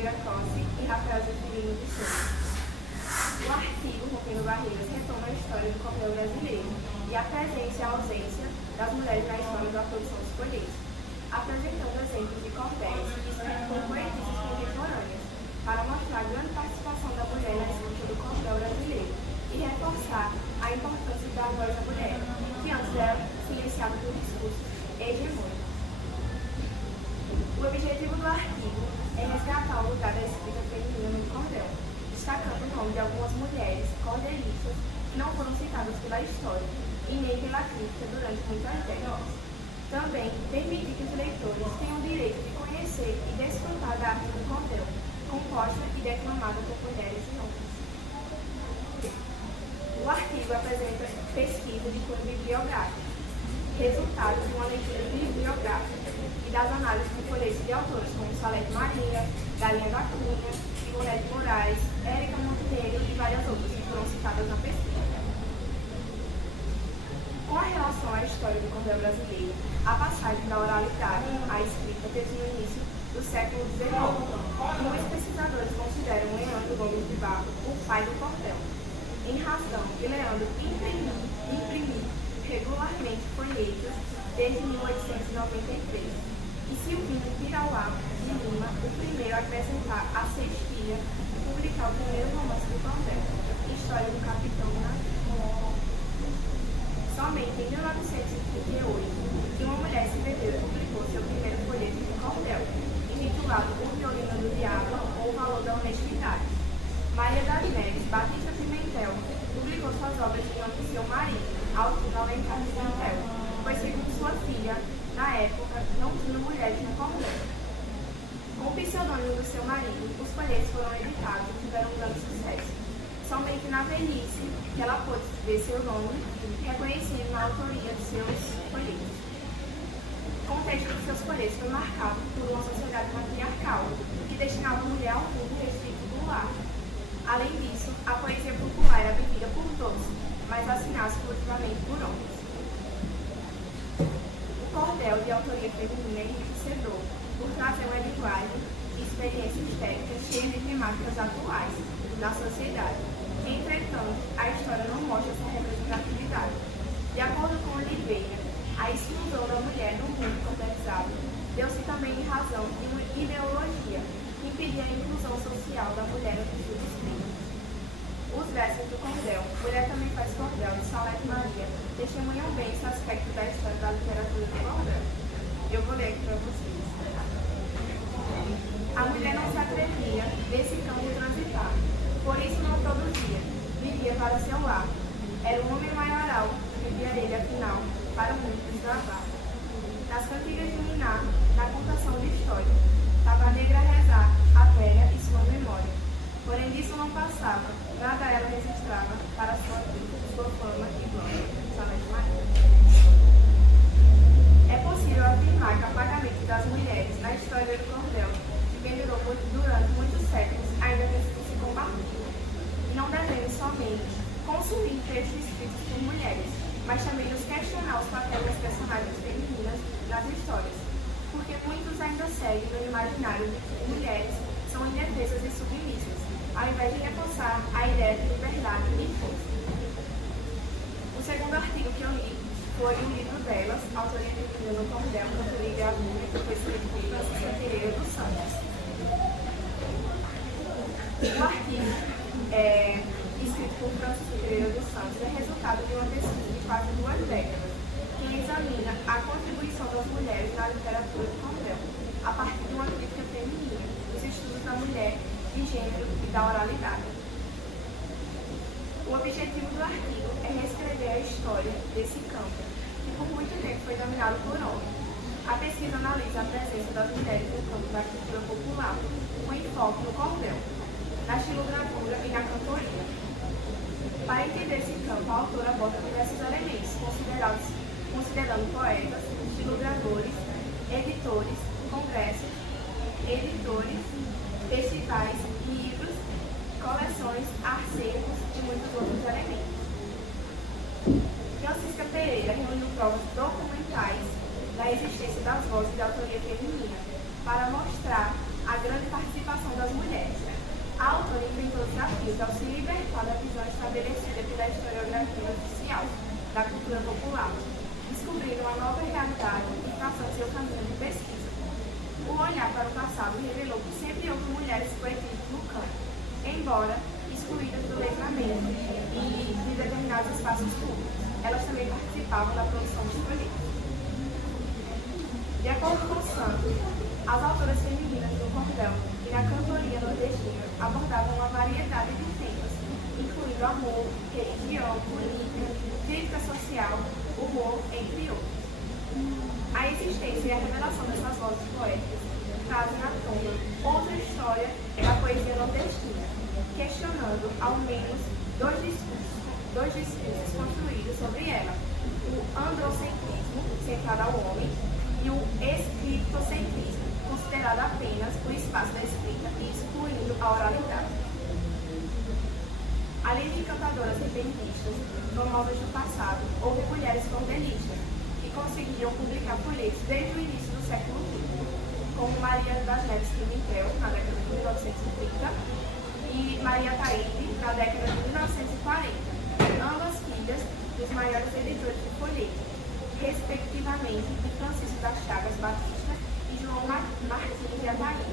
Oliveira Costa e Rafael Zeferino de Souza. O artigo Rompendo Barreiras retoma a história do cordel brasileiro e a presença e a ausência das mulheres na história da produção dos folhetos, apresentando exemplos de cordéis escritos por poetistas contemporâneas, para mostrar a grande participação da mulher na escrita do cordel brasileiro e reforçar a importância da voz da mulher, que antes era silenciada por discursos hegemônicos. O objetivo do artigo é resgatar o lugar da escrita feminina no cordel, destacando o nome de algumas mulheres cordelistas que não foram citadas pela história e nem pela crítica durante muitas décadas. Também permitir que os leitores tenham o direito de conhecer e desfrutar da arte do cordel, composta e declamada por mulheres e homens. O artigo apresenta pesquisa de cunho bibliográfico, resultado de uma leitura bibliográfica e das análises de folhetos de autores como Salete Maria, Galinha da Cunha, Ivonete Moraes, Érica Monteiro e várias outras que foram citadas na pesquisa. Com relação à história do cordel brasileiro, a passagem da oralidade à escrita teve no início do século XIX. Muitos pesquisadores consideram Leandro Gomes de Barro o pai do cordel, em razão de Leandro imprimir regularmente folhetos desde 1893, e Silvino Pirauá de Lima, o primeiro a acrescentar a cestilha e publicar o primeiro romance do cordel, História do Capitão Navio. Somente em 1938, que uma mulher escreveu e publicou seu primeiro folheto de cordel, intitulado O Violino do Diabo ou O Valor da Honestidade. Maria das Neves Batista Pimentel publicou suas obras em nome de seu marido, Altino Alencar Pimentel, pois, segundo sua filha, na época, não tinha mulheres no cordel. Com o pseudônimo do seu marido, os folhetos foram editados e tiveram um grande sucesso. Somente na velhice que ela pôde ver seu nome reconhecido na autoria de seus folhetos. O contexto de seus folhetos foi marcado por uma sociedade matriarcal que destinava a mulher ao mundo restrito do lar. Além disso, a poesia popular era vivida por todos, mas assinada exclusivamente por homens. O cordel de autoria feminina é enriquecedor por trazer uma linguagem e experiências técnicas cheias de temáticas atuais da sociedade. Entretanto, a história não mostra essa representatividade. De acordo com Oliveira, a exclusão da mulher no mundo cordelizado deu-se também em razão de uma ideologia que impedia a inclusão social da mulher nos estudos clínicos. Os versos do cordel, Mulher Também Faz Cordel, de Salete Maria, testemunham bem esse aspecto da história da literatura do cordel. Eu vou ler aqui para vocês. A mulher não se atrevia desse campo transitar, por isso não produzia, vivia para seu lar. Era um homem maioral, vivia ele afinal, para muitos desbravar. Nas cantigas de Miná, na contação de história, estava a negra a rezar, a velha e sua memória. Porém disso não passava, nada ela registrava para sua fama e glória. Salete Maria. É possível afirmar que o apagamento das mulheres na história do cordel, que pendurou durante muitos séculos, ainda precisa se combater. E não devemos somente consumir textos escritos por mulheres, mas também nos questionar os papéis das personagens femininas nas histórias, porque muitos ainda seguem no imaginário de que mulheres são indefesas e submissas, ao invés de reforçar a ideia de liberdade e força. O segundo artigo que eu li foi o livro delas, Autoria Feminina no Cordel, Cantoria e Gravura, que foi escrito por Francisca Pereira dos Santos. O artigo, escrito por Francisca Pereira dos Santos, é resultado de uma pesquisa de quase 2 décadas, que examina a contribuição das mulheres na literatura do cordel, a partir de uma crítica feminina, dos estudos da mulher, de gênero e da oralidade. O objetivo do artigo é reescrever a história desse campo, que por muito tempo foi dominado por homens. A pesquisa analisa a presença das mulheres no campo da cultura popular, com enfoque no cordel, na estilogravura e na cantoria. Para entender esse campo, a autora aborda diversos elementos, considerando poetas, estilogravores, editores, congressos, editores, festivais, livros, coleções, acervos e muitos outros elementos. Francisca Pereira reuniu provas documentais da existência das vozes de autoria feminina para mostrar a grande participação das mulheres desafios ao se libertar da visão estabelecida pela historiografia oficial da cultura popular, descobrindo uma nova realidade e traçando seu caminho de pesquisa. O olhar para o passado revelou que sempre houve mulheres poetistas no campo, embora excluídas do letramento e de determinados espaços públicos. Elas também participavam da produção de folhetos. De acordo com Santos, as autoras femininas do cordel e na cantoria nordestina abordavam uma variedade de temas, incluindo amor, religião, política, crítica social, humor, entre outros. A existência e a revelação dessas vozes poéticas trazem à tona outra história da poesia nordestina, questionando ao menos dois discursos construídos sobre ela: o androcentrismo, centrado ao homem, e o escriptocentrismo, considerado apenas o espaço da escrita e excluindo a oralidade. Além de cantadoras repentistas, famosas do passado, houve mulheres cordelistas, que conseguiram publicar folhetos desde o início do século XX, como Maria das Neves Pimentel, na década de 1930, e Maria Taíde, na década de 1940, ambas filhas dos maiores editores de folhetos, respectivamente de Francisco das Chagas Batista e João Martins de Ataíde.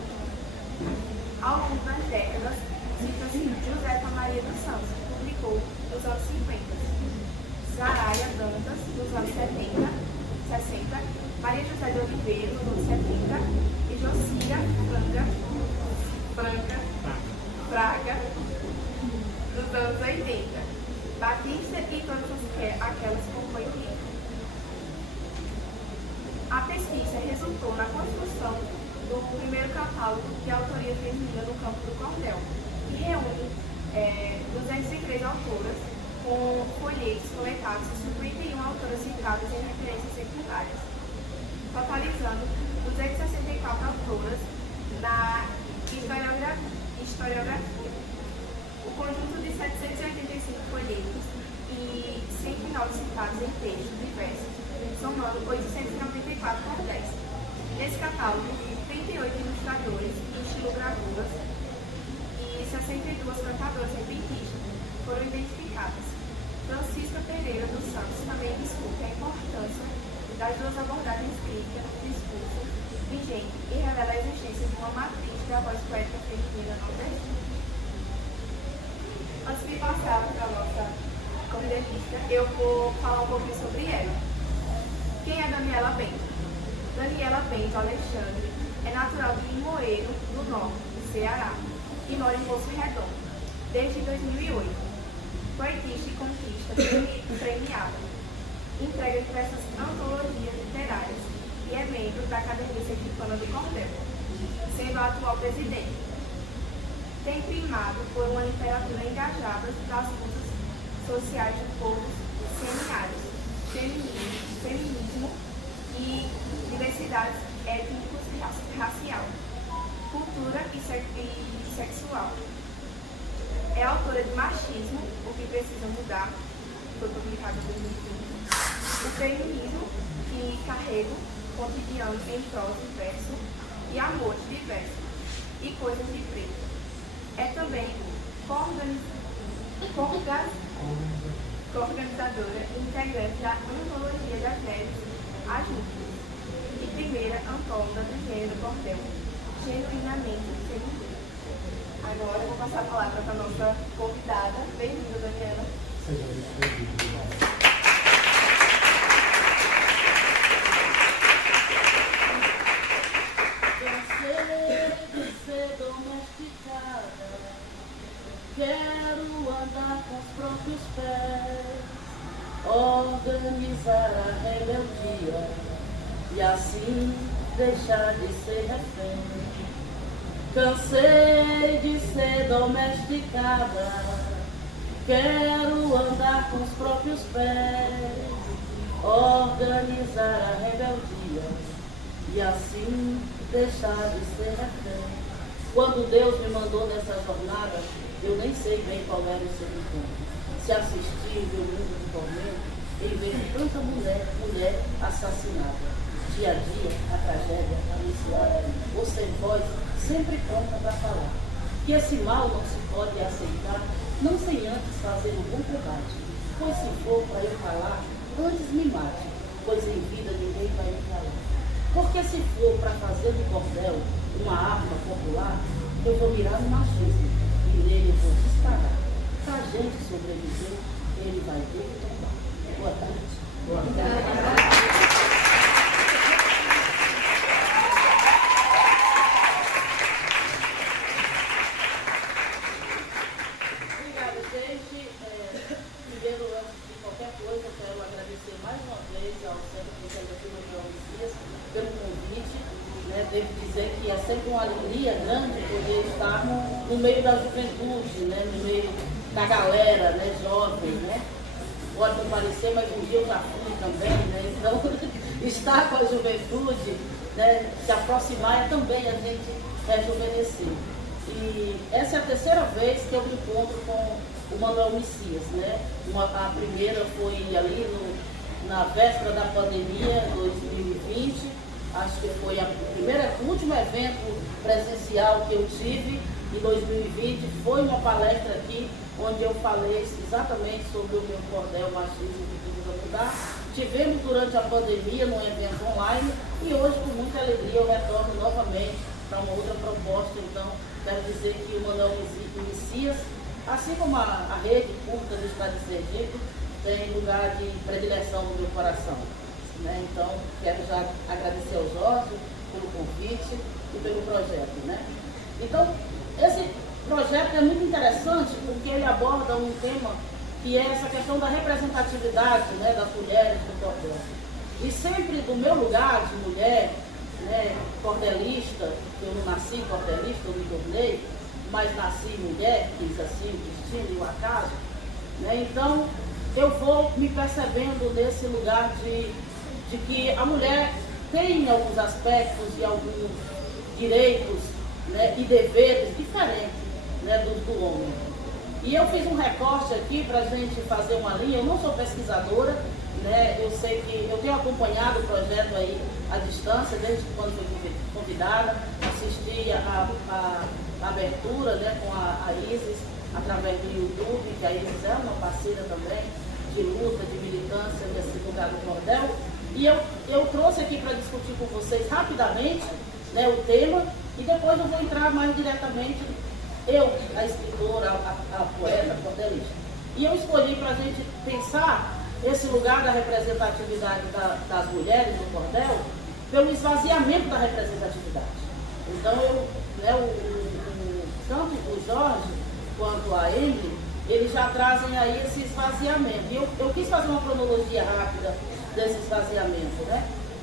Ao longo das décadas, cita-se Josefa Maria dos Santos, que publicou nos anos 50, Zaraia Dantas, nos anos 60, Maria José de Oliveira, nos anos 70, e Josia Fraga, nos anos 80. Batista e todas aquelas com poesia. A pesquisa resultou na construção do primeiro catálogo de autoria feminina no campo do cordel, que reúne 203 autoras, com folhetos coletados e 51 autoras citadas em referências secundárias, totalizando 264 autoras na historiografia. O conjunto de 785 folhetos e 109 citados em textos diversos, somando 894 cordéis. Nesse catálogo, 38 ilustradores em estilogravuras e 62 cantadoras repentistas foram identificadas. Francisca Pereira dos Santos também discute a importância das duas abordagens críticas do discurso vigente e revela a existência de uma matriz da voz poética feminina nordestina. Antes de passar para a nossa cordelista, eu vou falar um pouquinho sobre ela. Quem é Daniela Bento? Daniela Bento Alexandre é natural de Limoeiro, do Norte, Ceará, e mora em Poço Redondo desde 2008. Poetista e contista premiada. Entrega diversas antologias literárias e é membro da Academia Sergipana do Cordel, sendo a atual presidente. Tem primado por uma literatura engajada das lutas sociais de povos semiáridos, feminismo e diversidades étnicos e racial, cultura e sexual. É autora de Machismo, o que precisa mudar, que foi publicado em 2015. O Feminismo, que carrego cotidiano em prosa e verso, e Amores de verso, e Coisas de Preto. É também coorganizadora e integrante da Antologia das Neves Ajuntas e primeira antologa do gênero cordel, genuinamente feminino. Agora eu vou passar a palavra para a nossa convidada. Bem-vinda, Daniela. Seja bem-vinda. Quero andar com os próprios pés, organizar a rebeldia e assim deixar de ser refém. Cansei de ser domesticada, quero andar com os próprios pés, organizar a rebeldia e assim deixar de ser refém. Quando Deus me mandou nessa jornada, eu nem sei bem qual era o seu encontro. Se assistir, ver o mundo de tormento, em vez de tanta mulher assassinada. Dia a dia, a tragédia anunciada, ou sem voz, sempre pronta para falar. que esse mal não se pode aceitar, não sem antes fazer um bom combate. Pois se for para eu falar, antes me mate, pois em vida ninguém vai me calar. Porque se for para fazer do cordel uma arma popular, eu vou mirar no machismo e nele eu vou disparar. Para a gente sobreviver, ele vai ter que tomar. Boa tarde. Boa tarde. Obrigada, gente. Primeiro, antes de qualquer coisa, eu quero agradecer mais uma vez ao Centro de Teologia Messias pelo convite. Devo dizer que é sempre uma alegria grande poder estar no meio da juventude, no meio da galera, jovem, Pode não parecer, mas um dia eu já fui também, Então, estar com a juventude, se aproximar é também a gente rejuvenescer. E essa é a terceira vez que eu me encontro com o Manuel Messias, A primeira foi ali na véspera da pandemia, 2020. Acho que foi o último evento presencial que eu tive em 2020. Foi uma palestra aqui, onde eu falei exatamente sobre o meu cordel machismo que precisa mudar. Tivemos durante a pandemia num evento online e hoje, com muita alegria, eu retorno novamente para uma outra proposta. Então, quero dizer que o Manuel Messias, assim como a rede pública do Estado de Sergipe, tem lugar de predileção no meu coração. Então, quero já agradecer ao Jorge pelo convite e pelo projeto. Então, esse projeto é muito interessante porque ele aborda um tema que é essa questão da representatividade das mulheres no cordel. E sempre do meu lugar de mulher, cordelista, eu não nasci cordelista, eu me tornei, mas nasci mulher, quis assim, o destino e o acaso. Então, eu vou me percebendo nesse lugar de que a mulher tem alguns aspectos e alguns direitos e deveres diferentes do homem. E eu fiz um recorte aqui para a gente fazer uma linha. Eu não sou pesquisadora, eu sei que eu tenho acompanhado o projeto aí à distância, desde quando fui convidada, assisti a abertura com a Isis através do YouTube, que a Isis é uma parceira também de luta, de militância nesse lugar do cordel. E eu trouxe aqui para discutir com vocês rapidamente o tema, e depois eu vou entrar mais diretamente, eu, a escritora, a poeta, a cordelista. E eu escolhi para a gente pensar esse lugar da representatividade das mulheres no cordel pelo esvaziamento da representatividade. Então, tanto o Jorge quanto a Emily, eles já trazem aí esse esvaziamento. E eu quis fazer uma cronologia rápida desse esvaziamento,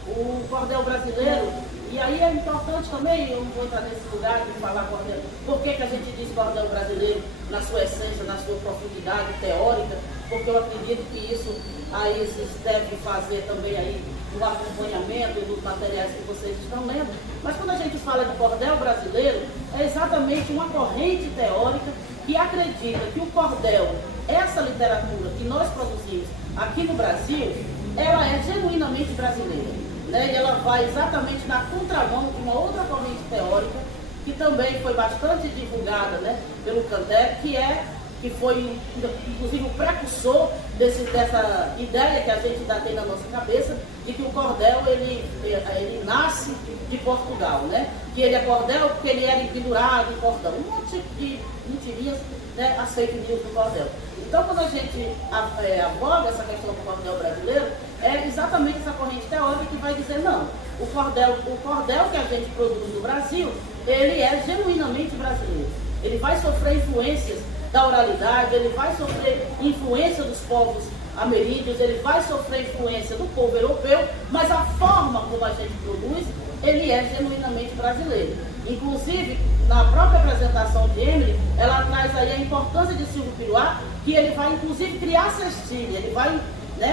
O cordel brasileiro, e aí é importante também, eu não vou entrar nesse lugar de falar cordel, por que a gente diz cordel brasileiro na sua essência, na sua profundidade teórica, porque eu acredito que isso a Isis deve fazer também aí no acompanhamento dos materiais que vocês estão lendo. Mas quando a gente fala de cordel brasileiro, é exatamente uma corrente teórica que acredita que o cordel, essa literatura que nós produzimos aqui no Brasil, ela é genuinamente brasileira, E ela vai exatamente na contramão de uma outra corrente teórica que também foi bastante divulgada, pelo Kandec, que foi inclusive o precursor dessa ideia que a gente ainda tem na nossa cabeça de que o cordel ele nasce de Portugal, Que ele é cordel porque ele era pendurado em cordão, um monte de mentirinhas, as fake news do cordel. Então, quando a gente aborda essa questão do cordel brasileiro, é exatamente essa corrente teórica que vai dizer, não, o cordel que a gente produz no Brasil, ele é genuinamente brasileiro. Ele vai sofrer influências da oralidade, ele vai sofrer influência dos povos ameríndios, ele vai sofrer influência do povo europeu, mas a forma como a gente produz, ele é genuinamente brasileiro. Inclusive, na própria apresentação de Emily, ela traz aí a importância de Silvio Piruá, que ele vai inclusive criar cestilha, ele vai,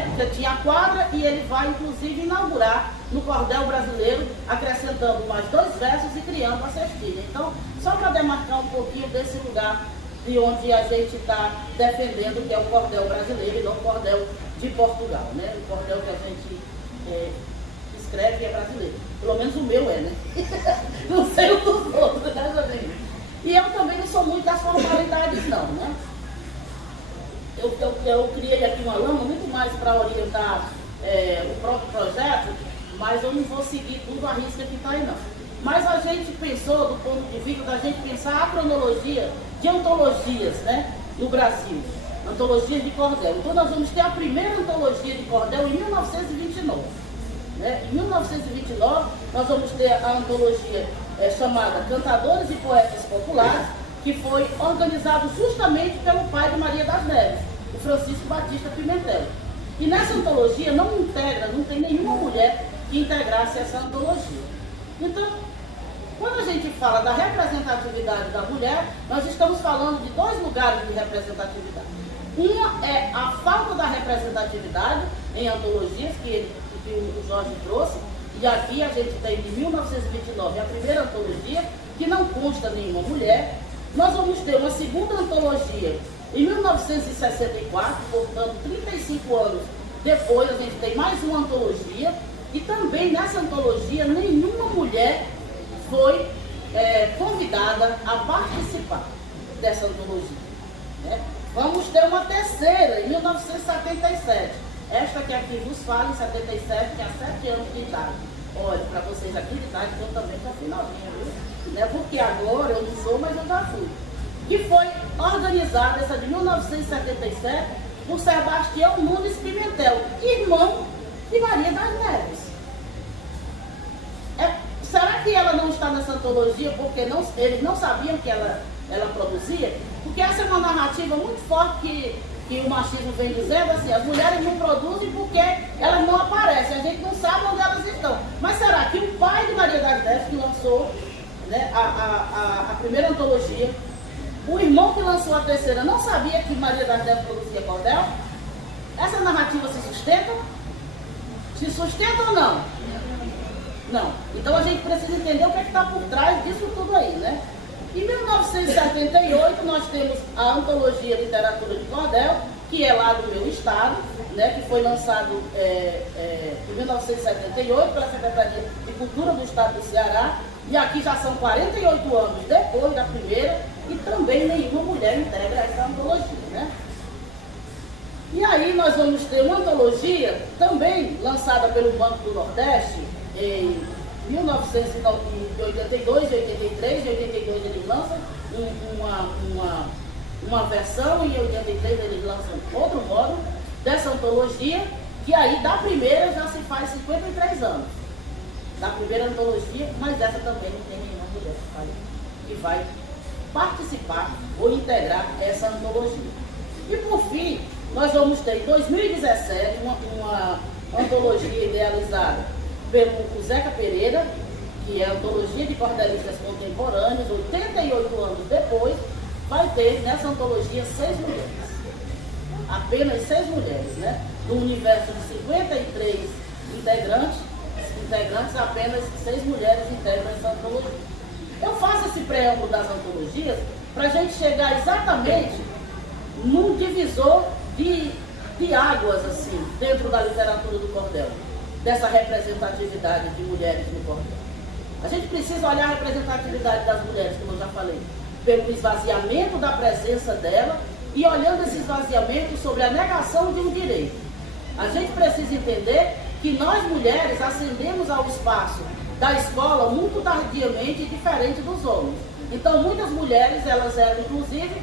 porque tinha a quadra, e ele vai inclusive inaugurar no cordel brasileiro, acrescentando mais 2 versos e criando a cestilha. Então, só para demarcar um pouquinho desse lugar de onde a gente está defendendo, que é o cordel brasileiro e não o cordel de Portugal, O cordel que a gente escreve é brasileiro. Pelo menos o meu é, Não sei o dos outros, E eu também não sou muito das formalidades não, né? Eu criei aqui uma lama muito mais para orientar o próprio projeto, mas eu não vou seguir tudo a risca que está aí não. Mas a gente pensou, do ponto de vista da gente pensar a cronologia de antologias, né, no Brasil, antologias de cordel. Então nós vamos ter a primeira antologia de cordel em 1929. Né? Em 1929 nós vamos ter a antologia chamada Cantadores e Poetas Populares, que foi organizado justamente pelo pai de Maria das Neves, o Francisco Batista Pimentel. E nessa antologia não tem nenhuma mulher que integrasse essa antologia. Então, quando a gente fala da representatividade da mulher, nós estamos falando de dois lugares de representatividade. Uma é a falta da representatividade em antologias que o Jorge trouxe, e aqui a gente tem de 1929 a primeira antologia, que não consta nenhuma mulher. Nós vamos ter uma segunda antologia em 1964, portanto 35 anos depois a gente tem mais uma antologia, e também nessa antologia nenhuma mulher foi convidada a participar dessa antologia. Né? Vamos ter uma terceira em 1977. Esta que aqui vos fala em 77, que há 7 anos de idade. Olha, para vocês aqui de idade, que eu também estou finalzinha, viu? Não é porque agora eu não sou, mas eu já fui. Que foi organizada, essa de 1977, por Sebastião Nunes Pimentel, irmão de Maria das Neves. Será que ela não está nessa antologia porque eles não sabiam que ela produzia? Porque essa é uma narrativa muito forte que o machismo vem dizendo assim, as mulheres não produzem porque elas não aparecem, a gente não sabe onde elas estão. Mas será que o pai de Maria das Neves, que lançou, né, a primeira antologia, o irmão que lançou a terceira, não sabia que Maria das Neves produzia cordel? Essa narrativa se sustenta? Se sustenta ou não? Não. Então a gente precisa entender o que está por trás disso tudo aí, né? Em 1978 nós temos a Antologia Literatura de Cordel, que é lá do meu estado, né, que foi lançado em 1978 pela Secretaria de Cultura do Estado do Ceará, e aqui já são 48 anos depois da primeira, e também nenhuma mulher integra essa antologia, né? E aí nós vamos ter uma antologia também lançada pelo Banco do Nordeste em 1982 e 83. Em 82 eles lançam uma versão, e em 83 eles lançam outro módulo dessa antologia, que aí da primeira já se faz 53 anos. Da primeira antologia, mas essa também não tem nenhuma mulher que vai participar ou integrar essa antologia. E por fim, nós vamos ter em 2017 uma antologia idealizada pelo Zeca Pereira, que é a Antologia de Cordelistas Contemporâneos, 88 anos depois, vai ter nessa antologia 6 mulheres. Apenas 6 mulheres, né? Do universo de 53 integrantes, apenas 6 mulheres integram essa antologia. Eu faço esse preâmbulo das antologias para a gente chegar exatamente num divisor de águas, assim, dentro da literatura do cordel, dessa representatividade de mulheres no cordel. A gente precisa olhar a representatividade das mulheres, como eu já falei, pelo esvaziamento da presença dela, e olhando esse esvaziamento sobre a negação de um direito. A gente precisa entender que nós mulheres ascendemos ao espaço da escola muito tardiamente, diferente dos homens. Então muitas mulheres, elas eram inclusive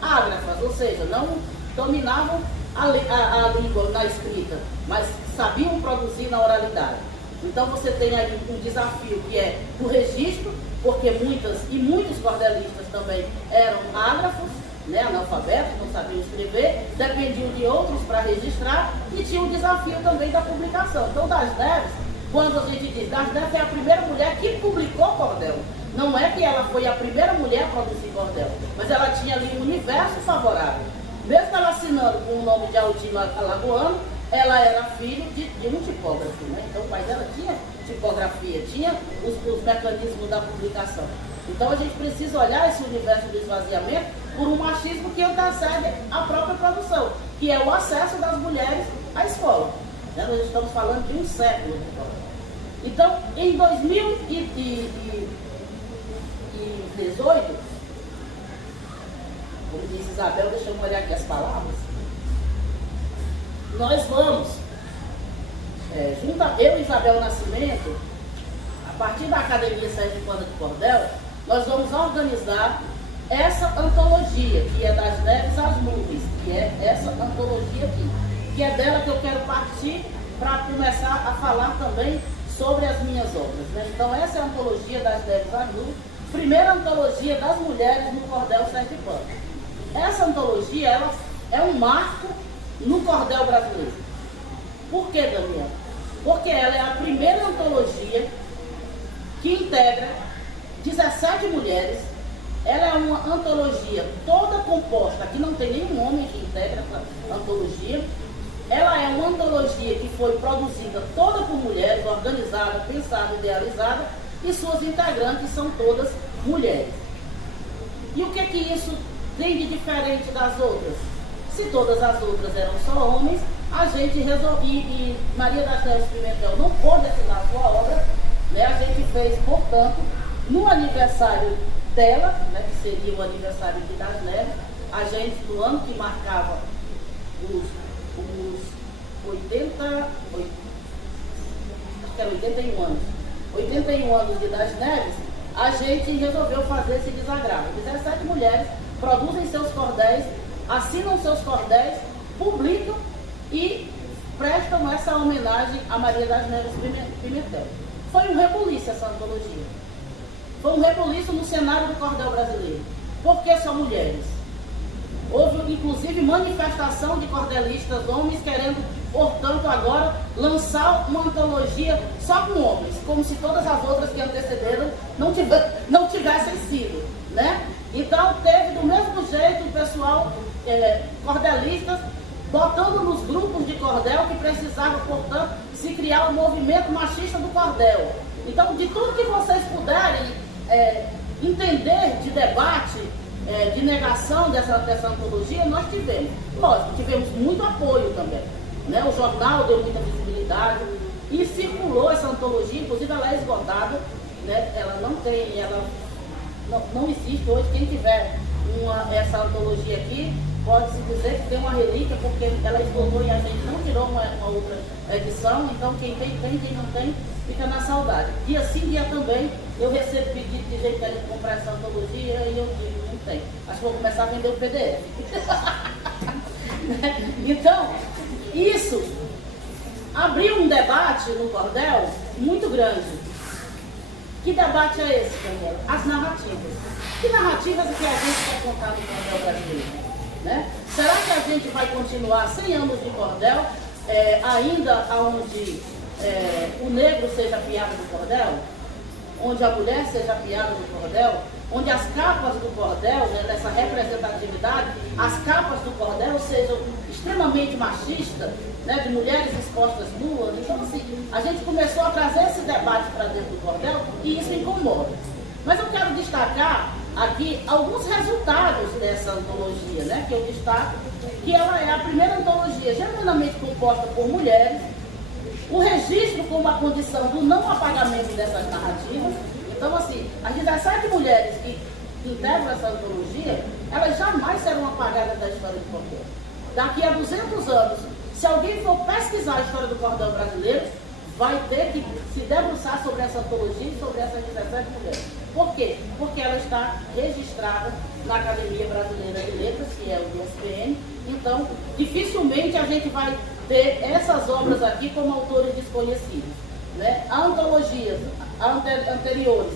ágrafas, ou seja, não dominavam a língua na escrita, mas sabiam produzir na oralidade. Então você tem aí um desafio que é do registro, porque muitos cordelistas também eram ágrafos, né, analfabetos, não sabiam escrever, dependiam de outros para registrar, e tinha o desafio também da publicação. Então Das Neves, quando a gente diz Das Neves é a primeira mulher que publicou cordel, não é que ela foi a primeira mulher a produzir cordel, mas ela tinha ali um universo favorável. Mesmo ela assinando com o nome de Altino Alagoano, ela era filha de um tipógrafo, né? Então o pai dela tinha tipografia, tinha os mecanismos da publicação. Então a gente precisa olhar esse universo do esvaziamento por um machismo que antecede a própria produção, que é o acesso das mulheres à escola. Né? Nós estamos falando de um século. Então, em 2018, como disse Isabel, deixa eu olhar aqui as palavras. Nós vamos, eu e Isabel Nascimento, a partir da Academia Sergipana de Cordel, nós vamos organizar essa antologia, que é das neves às nuvens, que é essa antologia aqui, que é dela que eu quero partir para começar a falar também sobre as minhas obras, né? Então essa é a antologia das neves às nuvens, primeira antologia das mulheres no cordel sergipano. Essa antologia, ela é um marco no cordel brasileiro. Por que, Daniel? Porque ela é a primeira antologia que integra 17 mulheres. Ela é uma antologia toda composta, aqui não tem nenhum homem que integra essa antologia. Ela é uma antologia que foi produzida toda por mulheres, organizada, pensada, idealizada, e suas integrantes são todas mulheres. E o que é que isso tem de diferente das outras? Se todas as outras eram só homens, a gente resolveu, e Maria das Neves Pimentel não pôde assinar a sua obra, né? A gente fez, portanto, no aniversário dela, né, que seria o aniversário de Das Neves, a gente, no ano que marcava os 81 anos, 81 anos de Das Neves, a gente resolveu fazer esse desagravo. 17 mulheres produzem seus cordéis, assinam seus cordéis, publicam e prestam essa homenagem a Maria das Neves Pimentel. Foi um rebuliço essa antologia. Foi um rebuliço no cenário do cordel brasileiro. Por que só mulheres? Houve, inclusive, manifestação de cordelistas homens querendo, portanto, agora lançar uma antologia só com homens, como se todas as outras que antecederam não tivessem sido, né? Então, teve do mesmo jeito o pessoal, cordelistas, botando nos grupos de cordel que precisava, portanto, se criar um movimento machista do cordel. Então, de tudo que vocês puderem entender de debate, de negação dessa antologia, nós tivemos. Lógico, tivemos muito apoio também, né? O jornal deu muita visibilidade e circulou essa antologia, inclusive ela é esgotada, né? Ela não existe hoje. Quem tiver essa antologia aqui, pode-se dizer que tem uma relíquia, porque ela esgotou e a gente não tirou uma outra edição. Então quem tem, quem não tem, fica na saudade. Dia sim, dia também, eu recebo pedido de gente querendo comprar essa antologia e eu digo, não tem. Acho que vou começar a vender o PDF. Então, isso abriu um debate no cordel muito grande. Que debate é esse, Daniel? As narrativas. Que narrativas que a gente quer contar no cordel brasileiro? Né? Será que a gente vai continuar 100 anos de cordel, ainda onde o negro seja piada do cordel, onde a mulher seja piada do cordel, onde as capas do cordel, né, nessa representatividade, as capas do cordel sejam extremamente machistas, né, de mulheres expostas nuas? Então, assim, a gente começou a trazer esse debate para dentro do cordel e isso incomoda. Mas eu quero destacar aqui alguns resultados dessa antologia, né, que eu destaco, que ela é a primeira antologia genuinamente composta por mulheres, o registro como a condição do não apagamento dessas narrativas. Então, assim, as 17 mulheres que integram essa antologia, elas jamais serão apagadas da história do cordel. Daqui a 200 anos, se alguém for pesquisar a história do cordel brasileiro, vai ter que se debruçar sobre essa antologia e sobre essas 17 mulheres. Por quê? Porque ela está registrada na Academia Brasileira de Letras, que é o ISPN. Então, dificilmente a gente vai ter essas obras aqui como autores desconhecidos, né? Antologias anteriores,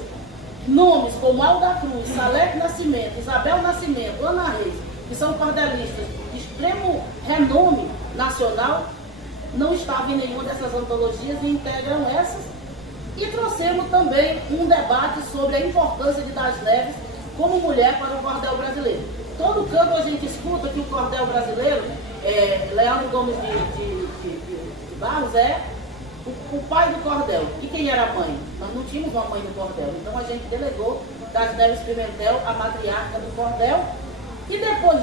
nomes como Alda Cruz, Salete Nascimento, Isabel Nascimento, Ana Reis, que são cordelistas de extremo renome nacional, não estavam em nenhuma dessas antologias e integram essas. E trouxemos também um debate sobre a importância de Das Neves como mulher para o cordel brasileiro. Todo canto a gente escuta que o cordel brasileiro, Leandro Gomes de Barros é o pai do cordel. E quem era a mãe? Nós não tínhamos uma mãe do cordel. Então a gente delegou Das Neves Pimentel, a matriarca do cordel. E depois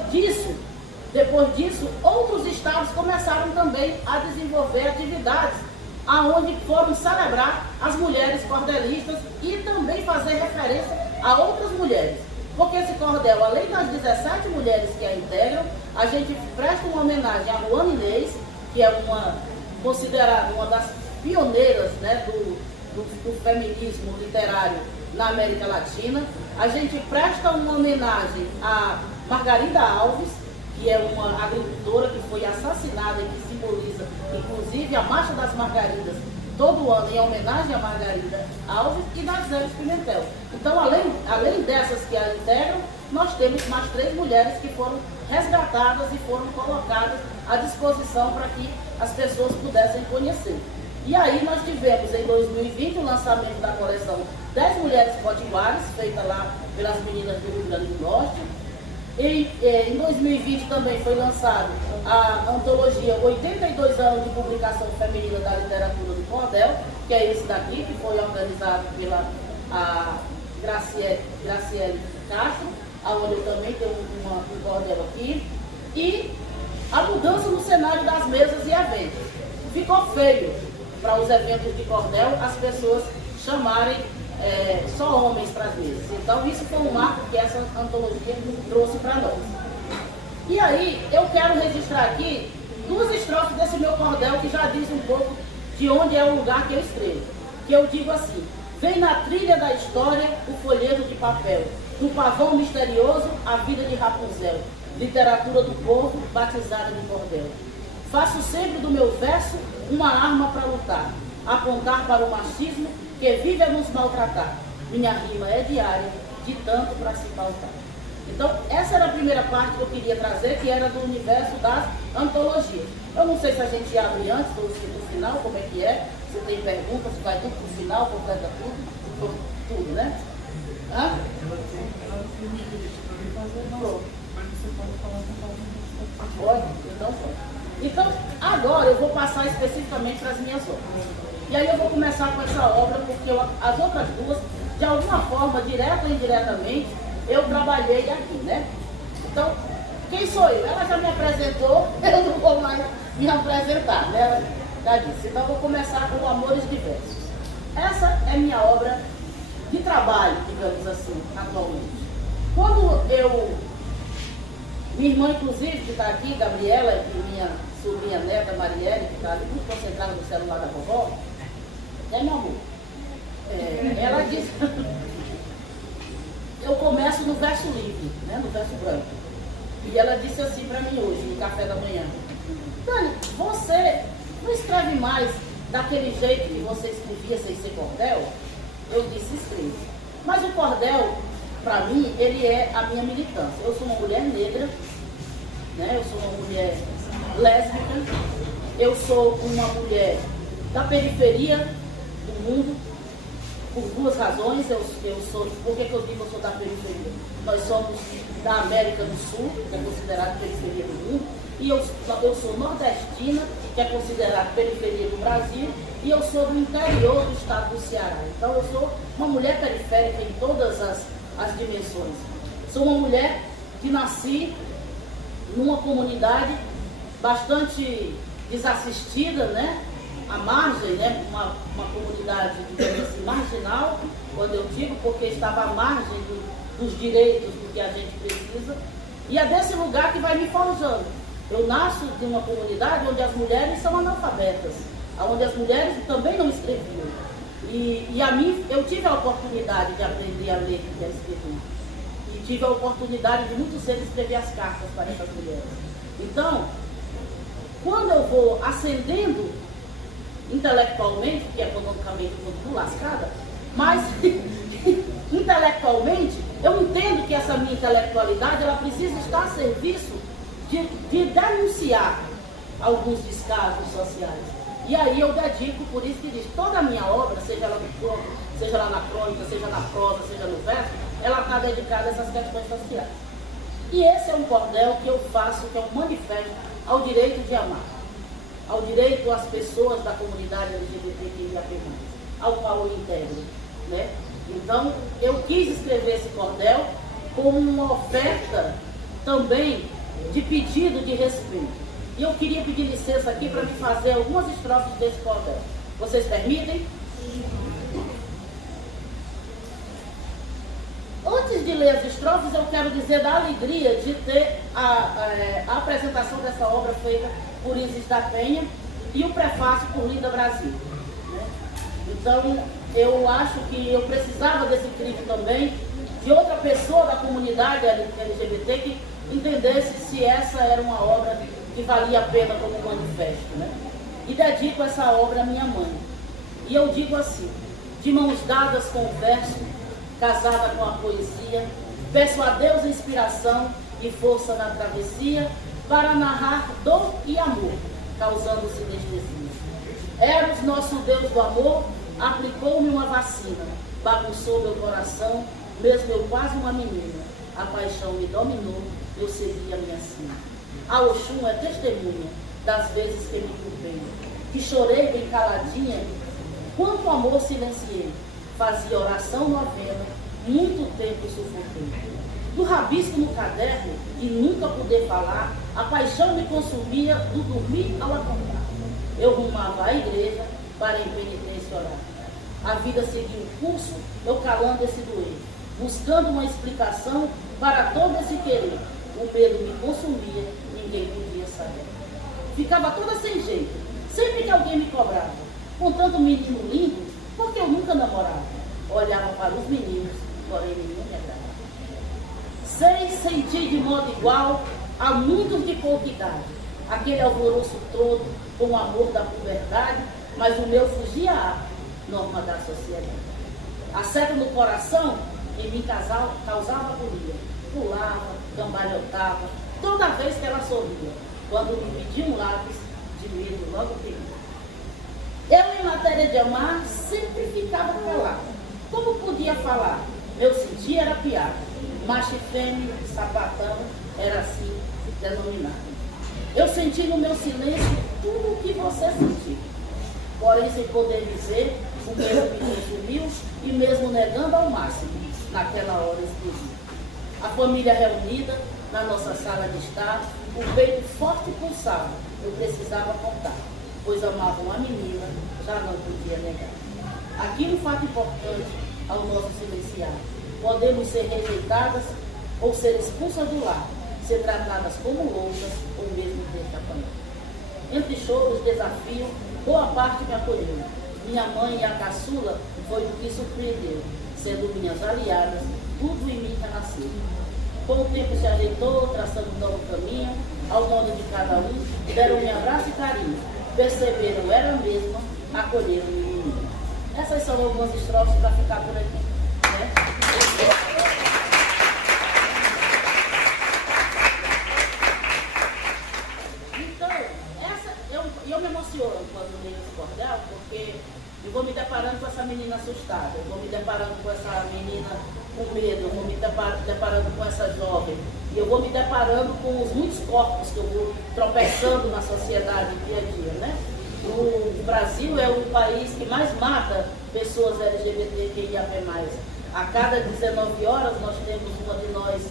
disso, outros estados começaram também a desenvolver atividades aonde foram celebrar as mulheres cordelistas e também fazer referência a outras mulheres. Porque esse cordel, além das 17 mulheres que a integram, a gente presta uma homenagem a Ruana Inês, que é considerada uma das pioneiras, né, do feminismo literário na América Latina. A gente presta uma homenagem a Margarida Alves, que é uma agricultora que foi assassinada e que simboliza, inclusive, a Marcha das Margaridas, todo ano em homenagem a Margarida Alves e Nazireles Pimentel. Então, além dessas que a integram, nós temos mais 3 mulheres que foram resgatadas e foram colocadas à disposição para que as pessoas pudessem conhecer. E aí nós tivemos em 2020 o lançamento da coleção 10 Mulheres Potiguares, feita lá pelas meninas do Rio Grande do Norte. Em 2020 também foi lançado a antologia 82 anos de publicação feminina da literatura do cordel, que é esse daqui, que foi organizado pela Graciele Castro, onde eu também tenho um cordel aqui. E a mudança no cenário das mesas e eventos. Ficou feio para os eventos de cordel as pessoas chamarem só homens para as mesas. Então isso foi um marco que essa antologia trouxe para nós. E aí eu quero registrar aqui 2 estrofes desse meu cordel que já diz um pouco de onde é o lugar que eu escrevo. Que eu digo assim: vem na trilha da história o folheto de papel, no pavão misterioso a vida de Rapunzel, literatura do povo batizada de cordel. Faço sempre do meu verso uma arma para lutar, apontar para o machismo que vive a nos maltratar. Minha rima é diária, de tanto para se pautar. Então, essa era a primeira parte que eu queria trazer, que era do universo das antologias. Eu não sei se a gente abre antes ou se no final, como é que é. Se tem perguntas, se vai tudo pro final, completa tudo, né? Hã? Pode? Então pode. Então, agora eu vou passar especificamente para as minhas obras. E aí eu vou começar com essa obra, porque as outras 2, de alguma forma, direta ou indiretamente, eu trabalhei aqui, né? Então, quem sou eu? Ela já me apresentou, eu não vou mais me apresentar, né? Ela já disse. Então, eu vou começar com Amores Diversos. Essa é minha obra de trabalho, digamos assim, atualmente. Quando minha irmã, inclusive, que está aqui, Gabriela, e minha sobrinha neta, Marielle, que está ali muito concentrada no celular da vovó, né, meu amor? Ela disse... Eu começo no verso livre, né, no verso branco. E ela disse assim para mim hoje, no café da manhã: Dani, você não escreve mais daquele jeito que você escrevia sem ser cordel? Eu disse: escrevo. Mas o cordel, para mim, ele é a minha militância. Eu sou uma mulher negra, né? Eu sou uma mulher lésbica, eu sou uma mulher da periferia do mundo, por 2 razões. Por que eu digo que eu sou da periferia? Nós somos da América do Sul, que é considerado periferia do mundo, e eu sou nordestina, que é considerado periferia do Brasil, e eu sou do interior do estado do Ceará. Então eu sou uma mulher periférica em todas as dimensões. Sou uma mulher que nasci numa comunidade bastante desassistida, né? À margem, né? Uma comunidade, digamos assim, marginal, quando eu digo, porque estava à margem dos direitos do que a gente precisa. E é desse lugar que vai me forjando. Eu nasço de uma comunidade onde as mulheres são analfabetas, onde as mulheres também não escreviam. E a mim, eu tive a oportunidade de aprender a ler e a escrever. E tive a oportunidade de muito cedo escrever as cartas para essas mulheres. Então, quando eu vou ascendendo intelectualmente, porque economicamente eu estou lascada, mas intelectualmente, eu entendo que essa minha intelectualidade, ela precisa estar a serviço de denunciar alguns descasos sociais. E aí eu dedico, por isso que diz, toda a minha obra, seja ela no conto, seja lá na crônica, seja na prosa, seja no verso, ela está dedicada a essas questões sociais. E esse é um cordel que eu faço, que é um manifesto ao direito de amar, ao direito às pessoas da comunidade LGBTQIA+, ao qual eu integro, né? Então, eu quis escrever esse cordel como uma oferta também de pedido de respeito. E eu queria pedir licença aqui para me fazer algumas estrofes desse cordel. Vocês permitem? Antes de ler as estrofes, eu quero dizer da alegria de ter a apresentação dessa obra feita por Isis da Penha e o prefácio por Linda Brasil. Né? Então, eu acho que eu precisava desse crivo também, de outra pessoa da comunidade LGBT que entendesse se essa era uma obra que valia a pena como manifesto. Né? E dedico essa obra à minha mãe. E eu digo assim, de mãos dadas com o verso, casada com a poesia, peço a Deus inspiração e força na travessia para narrar dor e amor, causando sinestesia. Eros, nosso Deus do amor, aplicou-me uma vacina, bagunçou meu coração, mesmo eu quase uma menina. A paixão me dominou, eu segui a minha sina. A Oxum é testemunha das vezes que me culpei, que chorei bem caladinha, quanto amor silenciei. Fazia oração novena, muito tempo sufoquei. Do rabisco no caderno e nunca poder falar, a paixão me consumia do dormir ao acordar. Eu rumava à igreja para em penitência orar. A vida seguiu o curso, eu calando esse doer, buscando uma explicação para todo esse querer. O medo me consumia, ninguém podia saber. Ficava toda sem jeito, sempre que alguém me cobrava. Com tanto menino lindo, porque eu nunca namorava. Olhava para os meninos, porém nenhum me agradava. Sei sentir de modo igual a muitos de pouca idade, aquele alvoroço todo com o amor da puberdade, mas o meu fugia à norma da sociedade. A seta no coração em mim causava agonia. Pulava, cambalhotava, toda vez que ela sorria. Quando me pedia um lápis, de medo logo queria. Eu, em matéria de amar, sempre ficava calado. Como podia falar? Meu sentir era piada. Macho e fêmea, sapatão, era assim denominado. Eu senti no meu silêncio tudo o que você sentiu. Porém, sem poder dizer, o meu opinião sumiu e mesmo negando ao máximo, naquela hora explodiu. A família reunida na nossa sala de estar, o peito forte pulsava, eu precisava contar, pois amava uma menina, já não podia negar. Aqui um fato importante ao nosso silenciar. Podemos ser rejeitadas ou ser expulsas do lar, ser tratadas como loucas ou mesmo ter que apanhar. Entre choros, desafio, boa parte me acolheu. Minha mãe e a caçula foi o que surpreendeu, sendo minhas aliadas, tudo em mim renasceu. Com o tempo se ajeitou, traçando um novo caminho, ao modo de cada um, deram-me abraço e carinho, perceberam, era mesma, acolheram-me menino. Essas são algumas estrofes para ficar por aqui. Né? Então, eu me emociono quando leio esse cordel, porque eu vou me deparando com essa menina assustada, eu vou me deparando com essa menina com medo, eu vou me deparando com essa jovem, e eu vou me deparando com os muitos corpos que eu vou tropeçando na sociedade dia a dia, né? O Brasil é o país que mais mata pessoas LGBTQIAP+. A cada 19 horas nós temos uma de nós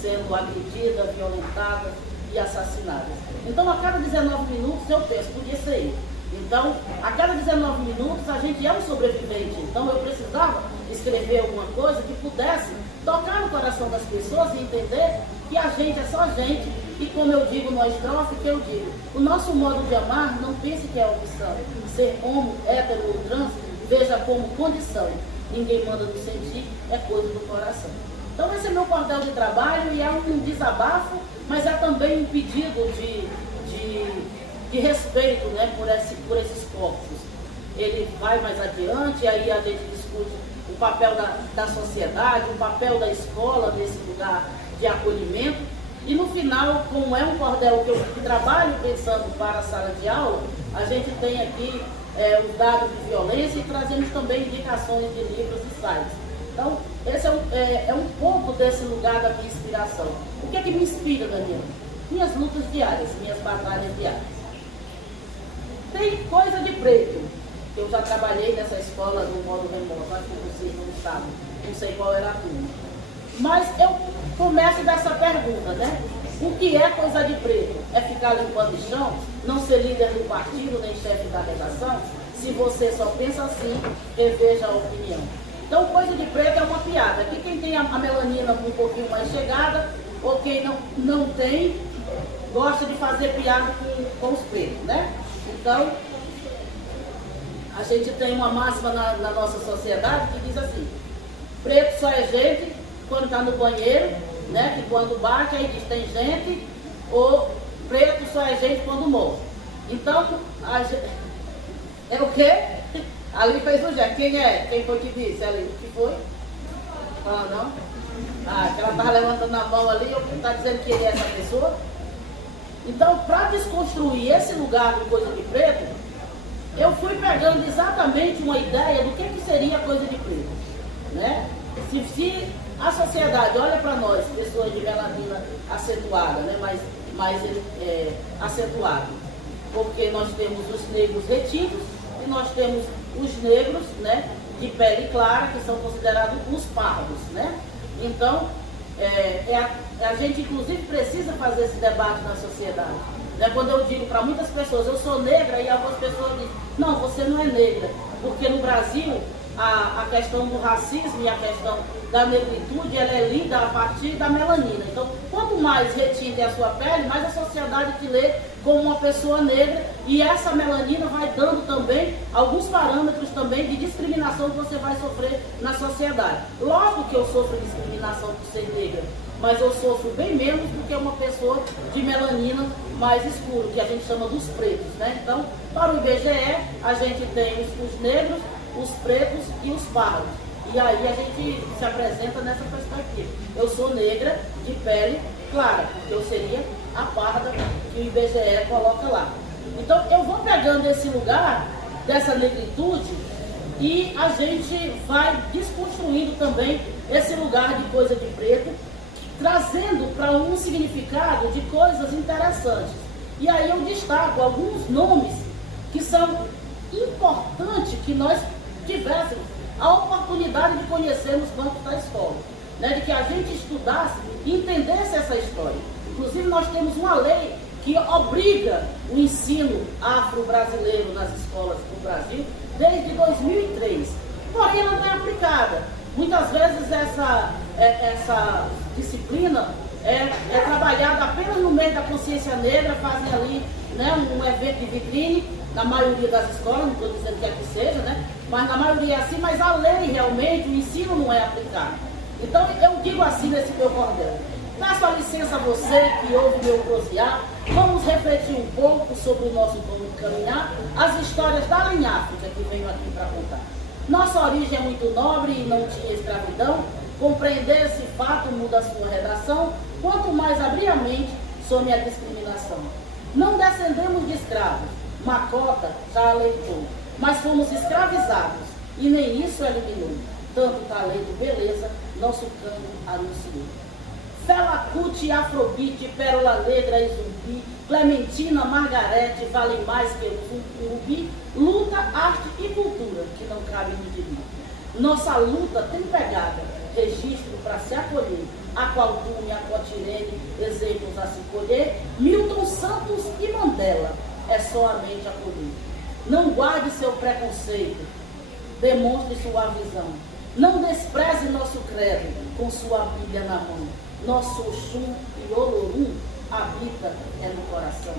sendo agredida, violentada e assassinada. Então, a cada 19 minutos eu penso, podia ser eu. Então, a cada 19 minutos a gente é um sobrevivente. Então, eu precisava escrever alguma coisa que pudesse tocar no coração das pessoas e entender que a gente é só gente. E como eu digo no estrofe, que eu digo, o nosso modo de amar, não pense que é opção. Ser homo, hétero ou trans, veja como condição. Ninguém manda no sentir, é coisa do coração. Então, esse é meu cordel de trabalho e é um desabafo, mas é também um pedido de respeito, né, por esses corpos. Ele vai mais adiante, aí a gente discute o papel da sociedade, o papel da escola nesse lugar de acolhimento. E no final, como é um cordel que eu trabalho pensando para a sala de aula, a gente tem aqui os dados de violência e trazemos também indicações de livros e sites. Então, esse é um pouco desse lugar da minha inspiração. O que é que me inspira, Daniela? Minhas lutas diárias, minhas batalhas diárias. Tem coisa de preto. Eu já trabalhei nessa escola no modo remoto, acho que vocês não sabem, não sei qual era a turma. Mas eu começo dessa pergunta, né? O que é coisa de preto? É ficar limpando o chão? Não ser líder do partido, nem chefe da redação? Se você só pensa assim, reveja a opinião. Então, coisa de preto é uma piada. Aqui quem tem a melanina um pouquinho mais chegada, ou quem não tem, gosta de fazer piada com os pretos, né? Então, a gente tem uma máxima na nossa sociedade que diz assim: preto só é gente quando está no banheiro, né? Que quando bate aí diz tem gente, ou preto só é gente quando morre. Então, é o quê? Ali fez o gesto. Quem é? Quem foi que disse ali? O que foi? Ah, não? Ah, que ela estava levantando a mão ali, ou está dizendo que ele é essa pessoa? Então, para desconstruir esse lugar de coisa de preto, eu fui pegando exatamente uma ideia do que seria coisa de preto, né? Se a sociedade olha para nós, pessoas de melanina acentuada, né? mais acentuado, porque nós temos os negros retidos e nós temos os negros, né, de pele clara, que são considerados os pardos, né? Então, a gente inclusive precisa fazer esse debate na sociedade. Né? Quando eu digo para muitas pessoas, eu sou negra, e algumas pessoas dizem, não, você não é negra, porque no Brasil a questão do racismo e a questão da negritude, ela é lida a partir da melanina. Então, quanto mais retinta é a sua pele, mais a sociedade te lê como uma pessoa negra, e essa melanina vai dando também alguns parâmetros também de discriminação que você vai sofrer na sociedade. Lógico que eu sofro discriminação por ser negra, mas eu sofro bem menos do que uma pessoa de melanina mais escuro, que a gente chama dos pretos, né? Então, para o IBGE, a gente tem os negros, os pretos e os pardos. E aí a gente se apresenta nessa perspectiva. Eu sou negra, de pele clara, eu seria a parda que o IBGE coloca lá. Então eu vou pegando esse lugar dessa negritude e a gente vai desconstruindo também esse lugar de coisa de preto, trazendo para um significado de coisas interessantes. E aí eu destaco alguns nomes que são importantes que nós tivéssemos a oportunidade de conhecermos campos da escola, né? De que a gente estudasse e entendesse essa história. Inclusive nós temos uma lei que obriga o ensino afro-brasileiro nas escolas do Brasil desde 2003, porém ela não é aplicada. Muitas vezes essa disciplina é trabalhada apenas no meio da consciência negra, fazem ali, né, um evento de vitrine, na maioria das escolas, não estou dizendo que aqui seja, né, mas na maioria é assim, mas a lei realmente, o ensino não é aplicado. Então eu digo assim nesse meu cordel: peço a licença a você que ouve meu prosear, vamos refletir um pouco sobre o nosso caminhar, as histórias da linha África que venho aqui para contar. Nossa origem é muito nobre e não tinha escravidão. Compreender esse fato muda a sua redação. Quanto mais abrir a mente sobre a discriminação. Não descendemos de escravos, Macota já alertou, mas fomos escravizados e nem isso eliminou. Tanto talento, beleza, nosso canto anunciou. Fela Kuti, Afrobeat, Pérola Negra e Zumbi, Clementina, Margarete, valem mais que o Rubi, luta, arte e cultura, que não cabe no gibi. Nossa luta tem pegada, registro para se acolher, Aqualtume, Aquatirene, exemplos a se colher, Milton Santos e Mandela, é só a mente acolher. Não guarde seu preconceito, demonstre sua visão, não despreze nosso credo com sua Bíblia na mão. Nosso Oxum e Olorum habita no coração.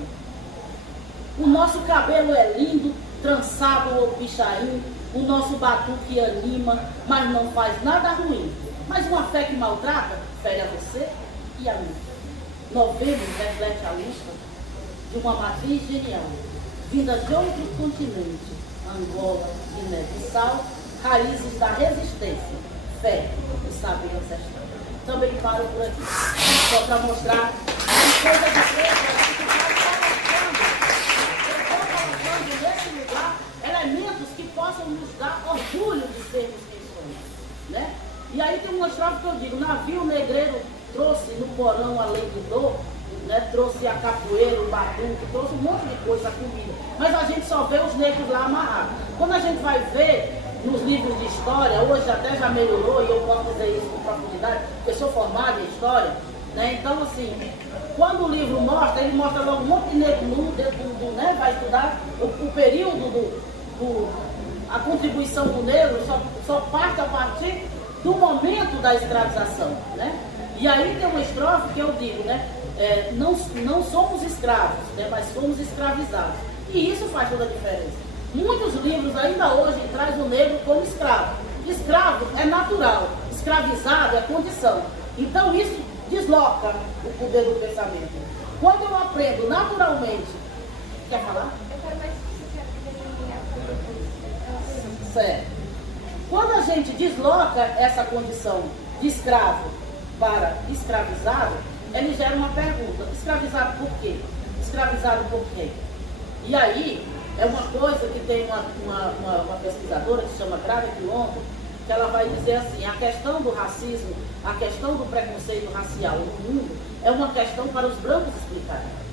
O nosso cabelo é lindo, trançado ou pichain, o nosso batuque anima, mas não faz nada ruim. Mas uma fé que maltrata, fere a você e a mim. Novembro reflete a luta de uma matriz genial, vinda de outro continente, Angola, Guiné-Bissau, raízes da resistência, fé e saber ancestral. Também paro por aqui, só para mostrar que coisa de preto, eu estou colocando nesse lugar elementos que possam nos dar orgulho de sermos quem somos, né? E aí tem uma estrofe que eu digo: navio negreiro trouxe no porão além do dor, né? Trouxe a capoeira, o batuque, trouxe um monte de coisa, a comida, mas a gente só vê os negros lá amarrados. Quando a gente vai ver nos livros de história, hoje até já melhorou, e eu posso dizer isso com profundidade, porque eu sou formada em história, né? Então, assim, quando o livro mostra, ele mostra logo um monte de negro nu, dentro do, né? Vai estudar o período a contribuição do negro só parte a partir do momento da escravização, né? E aí tem uma estrofe que eu digo, né? Não somos escravos, né? Mas somos escravizados. E isso faz toda a diferença. Muitos livros ainda hoje trazem o negro como escravo. Escravo é natural, escravizado é condição. Então isso desloca o poder do pensamento. Quando eu aprendo naturalmente... Quer falar? Eu quero mais que você quer Certo. Quando a gente desloca essa condição de escravo para escravizado, ele gera uma pergunta: escravizado por quê? Escravizado por quê? E aí, é uma coisa que tem uma pesquisadora que se chama Grada Quilombo, que ela vai dizer assim: a questão do racismo, a questão do preconceito racial no mundo é uma questão para os brancos explicarem.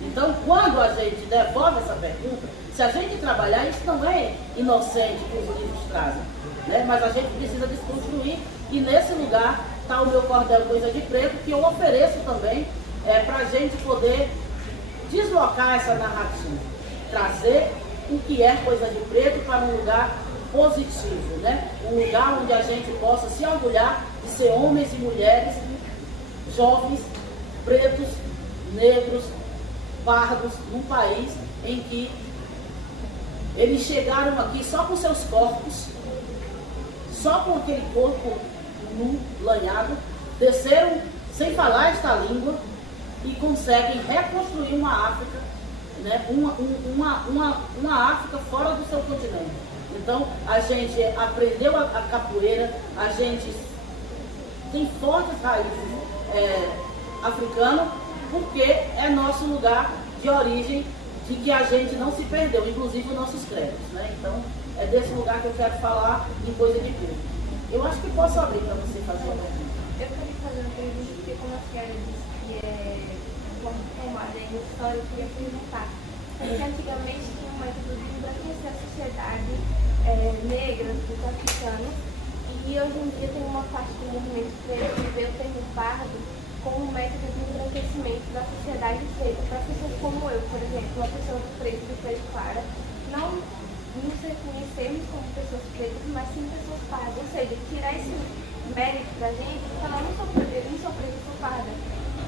Então, quando a gente devolve essa pergunta, se a gente trabalhar, isso não é inocente que os livros trazem, né? Mas a gente precisa desconstruir, e nesse lugar está o meu cordel Coisa de Preto, que eu ofereço também para a gente poder deslocar essa narrativa, trazer o que é Coisa de Preto para um lugar positivo, né? Um lugar onde a gente possa se orgulhar de ser homens e mulheres, jovens, pretos, negros, pardos, num país em que eles chegaram aqui só com seus corpos, só com aquele corpo nu, lanhado, desceram sem falar esta língua e conseguem reconstruir uma África, né? uma África fora do seu continente. Então, a gente aprendeu a capoeira, a gente tem fortes raízes africanas, porque é nosso lugar de origem, de que a gente não se perdeu, inclusive os nossos créditos, né? Então, é desse lugar que eu quero falar em Coisa de Preto. Eu acho que posso abrir para você fazer uma pergunta. Eu queria fazer uma pergunta, porque como a senhora disse que é formada em história, eu queria perguntar. Porque antigamente tinha um método de embranquecer a sociedade negra, dos africanos, e hoje em dia tem uma parte do movimento preto que vê o termo pardo como um método de embranquecimento da sociedade preta. Para pessoas como eu, por exemplo, uma pessoa preta de pele clara, não nos reconhecermos como pessoas pretas, mas sim pessoas pardas. Ou seja, tirar esse mérito da gente e falar: não sou preta, sou parda.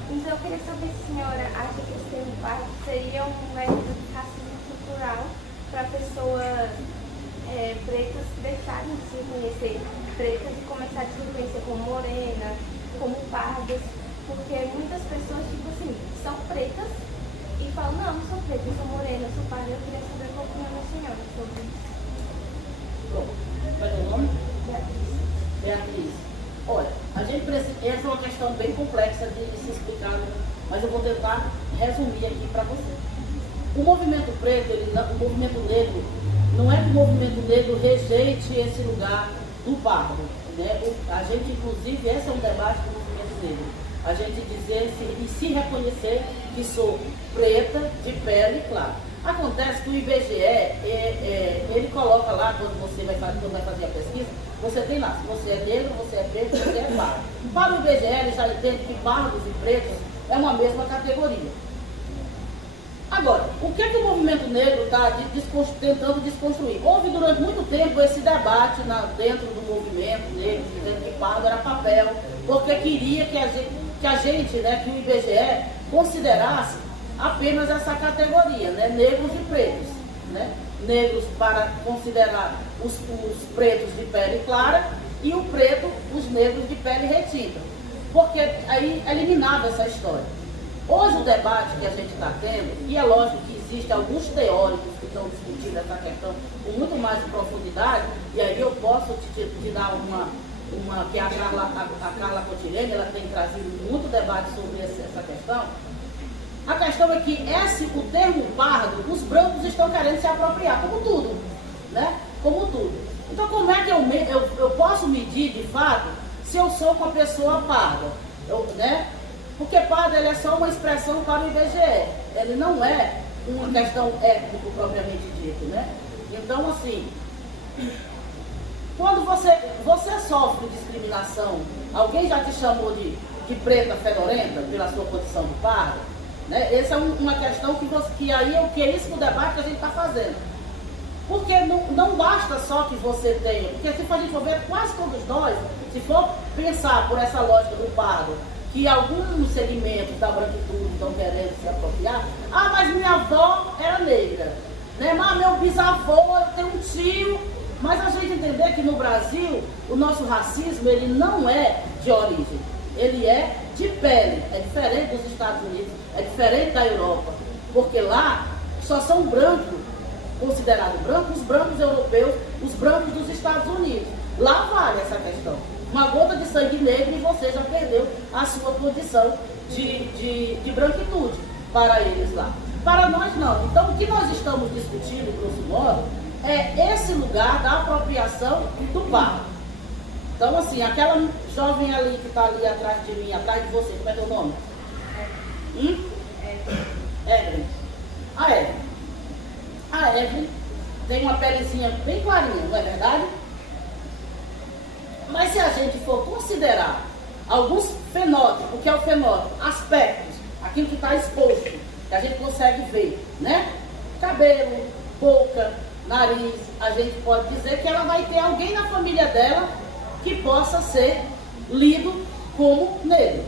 Então eu queria saber se a senhora acha que esse termo pardo seria um método de racismo estrutural para pessoas pretas deixarem de se reconhecer pretas e começar a se reconhecer como morena, como pardas, porque muitas pessoas, tipo assim, são pretas e falam: não, não sou preta, eu sou morena, eu sou parda. Eu queria saber qual a opinião da senhora sobre isso. Bom, qual é o nome? Beatriz. Beatriz. Olha, a gente precisa, essa é uma questão bem complexa de se explicar, mas eu vou tentar resumir aqui para você. O movimento preto, o movimento negro, não é que o movimento negro rejeite esse lugar do pardo, né? A gente, inclusive, esse é um debate do movimento negro. A gente dizer e se reconhecer que sou preta, de pele clara. Acontece que o IBGE, ele coloca lá, quando você vai fazer a pesquisa, você tem lá, se você é negro, você é preto, você é pardo. Para o IBGE, ele já entende que pardos e pretos é uma mesma categoria. Agora, o que é que o movimento negro está tentando desconstruir? Houve durante muito tempo esse debate dentro do movimento negro, dizendo que pardo era papel, porque queria que a gente, né, que o IBGE considerasse apenas essa categoria, né, negros e pretos, né? Negros para considerar os pretos de pele clara e o preto, os negros de pele retinta, porque aí eliminava essa história. Hoje o debate que a gente está tendo, e é lógico que existem alguns teóricos que estão discutindo essa questão com muito mais profundidade, e aí eu posso te dar uma que é a Carla Cotilene, ela tem trazido muito debate sobre essa questão. A questão é que o termo pardo, os brancos estão querendo se apropriar, como tudo, né? Como tudo. Então como é que eu posso medir de fato se eu sou uma pessoa parda, né? Porque pardo ele é só uma expressão para o IBGE, ele não é uma questão étnica propriamente dita, né? Então assim, quando você sofre discriminação, alguém já te chamou de preta fedorenta pela sua condição de parda, né? Essa é uma questão que aí é isso que o debate que a gente está fazendo. Porque não basta só que você tenha, porque se a gente for ver, quase todos nós, se for pensar por essa lógica do pardo, que alguns segmentos da branquitude estão querendo se apropriar, mas minha avó era negra, né? Mas meu bisavô, eu tenho um tio, mas a gente entender que no Brasil, o nosso racismo, ele não é de origem, ele é de pele, é diferente dos Estados Unidos, é diferente da Europa, porque lá só são brancos, considerados brancos, os brancos europeus, os brancos dos Estados Unidos. Lá vale essa questão. Uma gota de sangue negro e você já perdeu a sua condição de branquitude para eles lá. Para nós não. Então o que nós estamos discutindo, grosso modo, é esse lugar da apropriação do pardo. Então assim, aquela jovem ali que está ali atrás de mim, atrás de você, como é teu nome? Evelyn. A Evelyn tem uma pelezinha bem clarinha, não é verdade? Mas se a gente for considerar alguns fenótipos, o que é o fenótipo? Aspectos, aquilo que está exposto, que a gente consegue ver, né? Cabelo, boca, nariz, a gente pode dizer que ela vai ter alguém na família dela que possa ser lido como negro.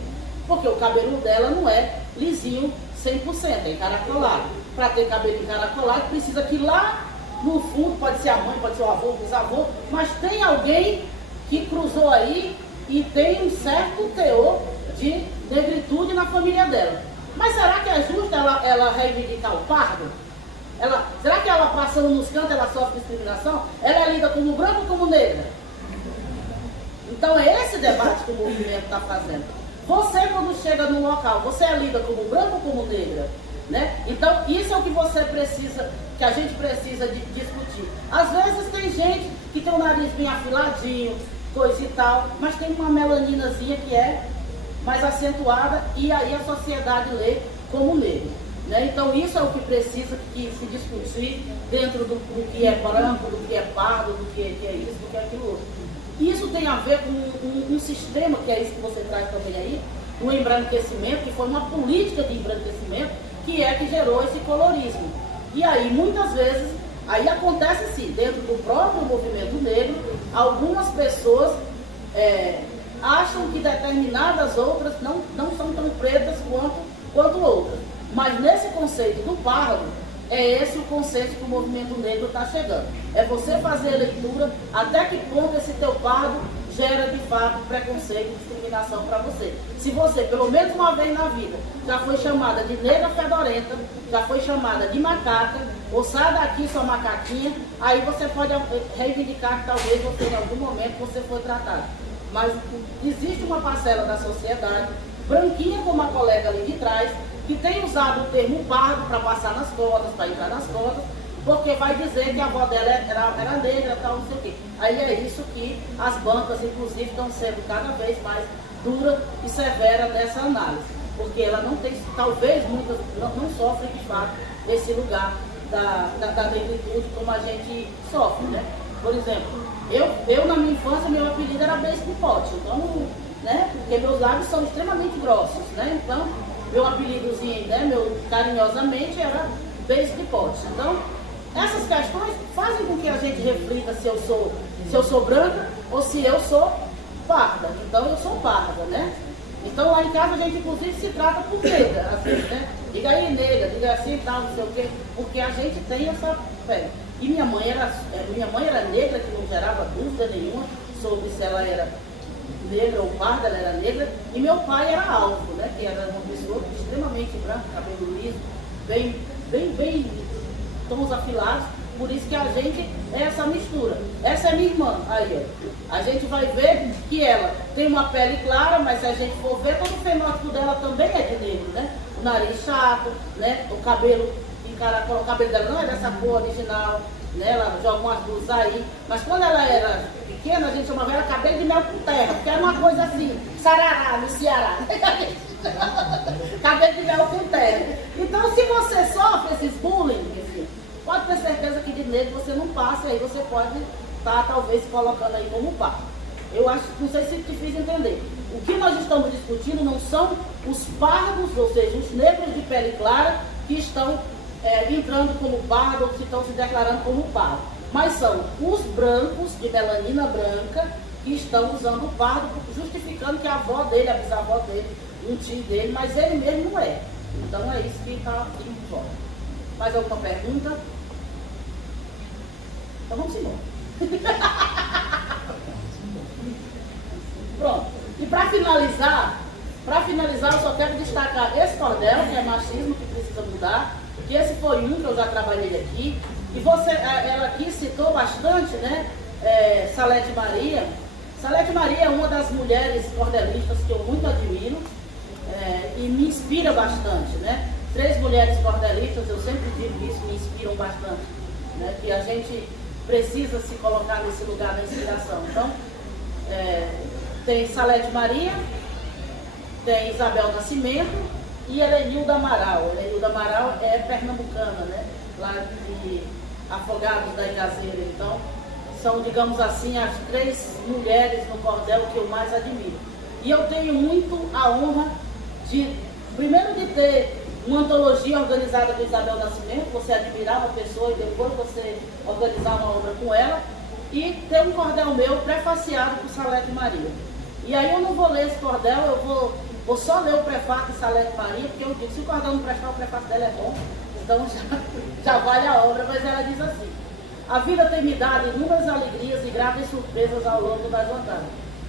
Porque o cabelo dela não é lisinho 100%, é encaracolado. Para ter cabelo encaracolado, precisa que lá no fundo, pode ser a mãe, pode ser o avô, o bisavô, mas tem alguém que cruzou aí e tem um certo teor de negritude na família dela. Mas será que é justo ela reivindicar o pardo? Será que ela passando nos cantos, ela sofre discriminação? Ela é lida como branca ou como negra? Então é esse debate que o movimento está fazendo. Você, quando chega no local, você é lida como branca ou como negra? Né? Então isso é o que você precisa, que a gente precisa de discutir. Às vezes tem gente que tem o nariz bem afiladinho, coisa e tal, mas tem uma melaninazinha que é mais acentuada e aí a sociedade lê como negro, né? Então isso é o que precisa que se discutir dentro do que é branco, do que é pardo, do que é isso, do que é aquilo outro. Isso tem a ver com um sistema, que é isso que você traz também aí, um embranquecimento, que foi uma política de embranquecimento, que é que gerou esse colorismo. E aí muitas vezes, aí acontece sim, dentro do próprio movimento negro, algumas pessoas acham que determinadas outras não são tão pretas quanto outras. Mas nesse conceito do pardo, é esse o conceito que o movimento negro está chegando. É você fazer a leitura até que ponto esse teu pardo gera de fato preconceito e discriminação para você. Se você, pelo menos uma vez na vida, já foi chamada de negra fedorenta, já foi chamada de macaca, ou sai daqui sua macaquinha, aí você pode reivindicar que talvez você em algum momento você foi tratado. Mas existe uma parcela da sociedade, branquinha como a colega ali de trás, que tem usado o termo pardo para passar nas cotas, para entrar nas cotas, porque vai dizer que a avó dela era negra, tal, não sei o quê. Aí é isso que as bancas, inclusive, estão sendo cada vez mais duras e severas nessa análise. Porque ela não tem, talvez muitas não sofrem de fato esse lugar da negritude como a gente sofre, né? Por exemplo, eu na minha infância, meu apelido era beijo de pote, então, né? Porque meus lábios são extremamente grossos, né? Então, meu apelidozinho, né? Meu carinhosamente era beijo de pote. Então, essas questões fazem com que a gente reflita se eu sou branca ou se eu sou parda. Então eu sou parda, né? Então lá em casa a gente inclusive se trata por negra, assim, né? Diga aí negra, diga assim tal, não sei o quê, porque a gente tem essa pele. E minha mãe era negra, que não gerava dúvida nenhuma sobre se ela era negra ou parda, ela era negra, e meu pai era alvo, né? Que era uma pessoa extremamente branca, cabelo liso, bem tons afilados, por isso que a gente é essa mistura. Essa é minha irmã, aí ó. A gente vai ver que ela tem uma pele clara, mas se a gente for ver, todo o fenótipo dela também é de negro, né? O nariz chato, né? O cabelo encaracol, o cabelo dela não é dessa cor original, né? Ela joga umas luzes aí, mas quando ela era pequena, a gente chamava ela cabelo de mel com terra, porque era uma coisa assim, sarará, no Ceará. Cabelo de mel com terra. Então, se você sofre esses bullying, pode ter certeza que de negro você não passa, aí você pode estar talvez colocando aí como par. Eu acho, não sei se te fiz entender. O que nós estamos discutindo não são os pardos, ou seja, os negros de pele clara que estão entrando como pardo, ou se estão se declarando como pardo. Mas são os brancos, de melanina branca, que estão usando o pardo, justificando que a avó dele, a bisavó dele, um tio dele, mas ele mesmo não é. Então é isso que está aqui em jogo. Mais alguma pergunta? Então vamos embora. Pronto. E para finalizar, eu só quero destacar esse cordel, que é machismo, que precisa mudar, que esse foi um que eu já trabalhei aqui. E ela aqui citou bastante, né? Salete Maria. Salete Maria é uma das mulheres cordelistas que eu muito admiro e me inspira bastante, né? 3 mulheres cordelistas, eu sempre digo isso, me inspiram bastante, né? Que a gente precisa se colocar nesse lugar da inspiração. Então, tem Salete Maria, tem Isabel Nascimento e Helenilda Amaral. Helenilda Amaral é pernambucana, né? Lá de Afogados da Ingazeira. Então, são, digamos assim, as 3 mulheres no cordel que eu mais admiro. E eu tenho muito a honra primeiro de ter uma antologia organizada com Isabel Nascimento, você admirar uma pessoa e depois você organizar uma obra com ela, e ter um cordel meu prefaciado por Salete Maria. E aí eu não vou ler esse cordel, eu vou só ler o prefácio de Salete Maria, porque eu digo, se o cordel não prestar, o prefácio dela é bom, então já vale a obra. Mas ela diz assim: a vida tem me dado inúmeras alegrias e gratas surpresas ao longo da jornada,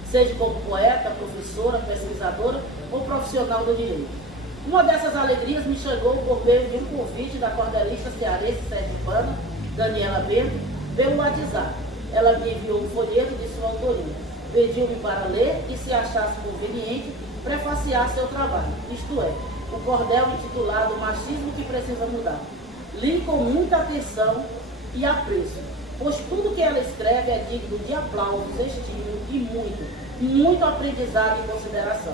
seja como poeta, professora, pesquisadora ou profissional do direito. Uma dessas alegrias me chegou por meio de um convite da cordelista cearense sergipana, Daniela Bento, pelo WhatsApp. Ela me enviou um folheto de sua autoria. Pediu-me para ler e, se achasse conveniente, prefaciar seu trabalho, isto é, o cordel intitulado Machismo que Precisa Mudar. Li com muita atenção e apreço, pois tudo que ela escreve é digno de aplausos, estímulo e muito aprendizado e consideração.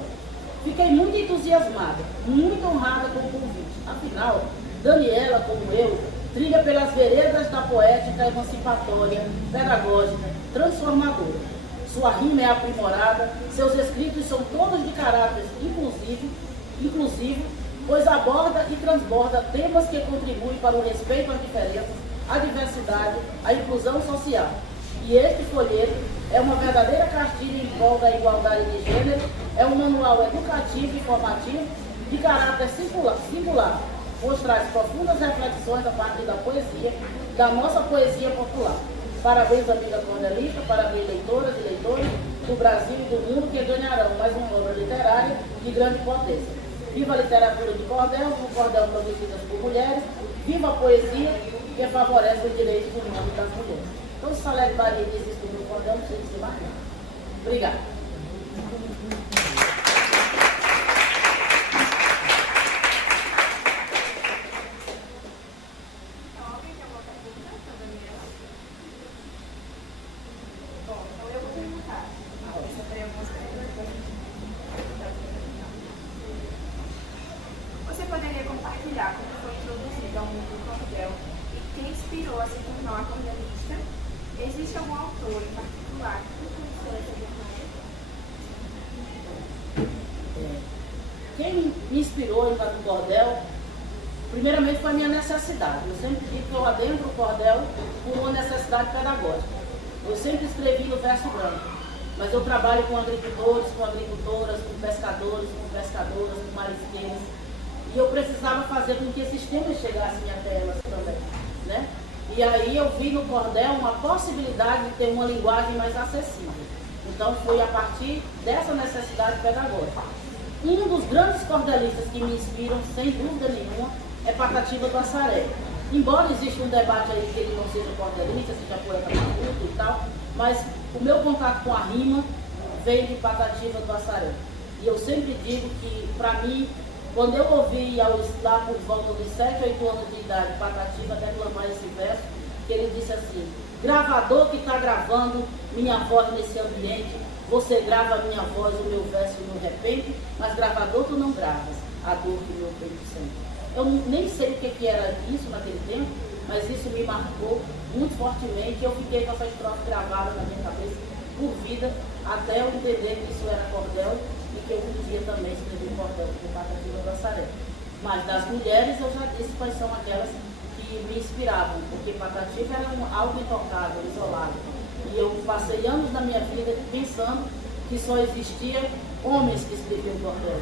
Fiquei muito entusiasmada, muito honrada com o convite. Afinal, Daniela, como eu, trilha pelas veredas da poética emancipatória, pedagógica, transformadora. Sua rima é aprimorada, seus escritos são todos de caráter inclusivo, pois aborda e transborda temas que contribuem para o respeito às diferenças, à diversidade, à inclusão social. E este folheto é uma verdadeira cartilha em prol da igualdade de gênero, é um manual educativo e formativo de caráter singular, pois traz profundas reflexões a partir da poesia, da nossa poesia popular. Parabéns, amiga cordelista, parabéns, leitoras e leitores do Brasil e do mundo, que ganharão mais uma obra literária de grande potência. Viva a literatura de cordel, um cordel produzido por mulheres, viva a poesia que favorece os direitos humanos das mulheres. Então, se Salete Maria diz isso no cordel, não precisa dizer mais nada. Obrigada. Você poderia compartilhar como foi introduzido ao mundo do cordel e quem inspirou a se tornar uma cordelista? Existe algum autor em particular que influenciou essa jornada? Quem me inspirou a entrar no cordel, primeiramente foi a minha necessidade. Eu sempre digo que eu adentro o cordel por uma necessidade pedagógica. Eu sempre escrevi no verso branco, mas eu trabalho com agricultores, com agricultoras, com pescadoras, com marisqueiros. E eu precisava fazer com que esses temas chegassem até elas também, né? E aí eu vi no cordel uma possibilidade de ter uma linguagem mais acessível. Então foi a partir dessa necessidade pedagógica. Um dos grandes cordelistas que me inspiram, sem dúvida nenhuma, é Patativa do Assaré. Embora exista um debate aí que ele não seja cordelista, seja poeta maluco e tal, mas o meu contato com a rima veio de Patativa do Assaré. E eu sempre digo que, para mim, quando eu ouvi lá por volta de 7, 8 anos de idade, Patativa declamar esse verso, que ele disse assim: gravador que está gravando minha voz nesse ambiente, você grava a minha voz, o meu verso no repente, mas gravador tu não gravas, a dor que meu peito sente. Eu nem sei o que era isso naquele tempo, mas isso me marcou muito fortemente e eu fiquei com essa estrofe gravada na minha cabeça por vida, até eu entender que isso era cordel e que eu podia também escrever cordel com Patativa do Assaré. Mas das mulheres eu já disse quais são aquelas que me inspiravam, porque Patativa era algo intocável, isolado. E eu passei anos na minha vida pensando que só existia homens que escreviam cordel.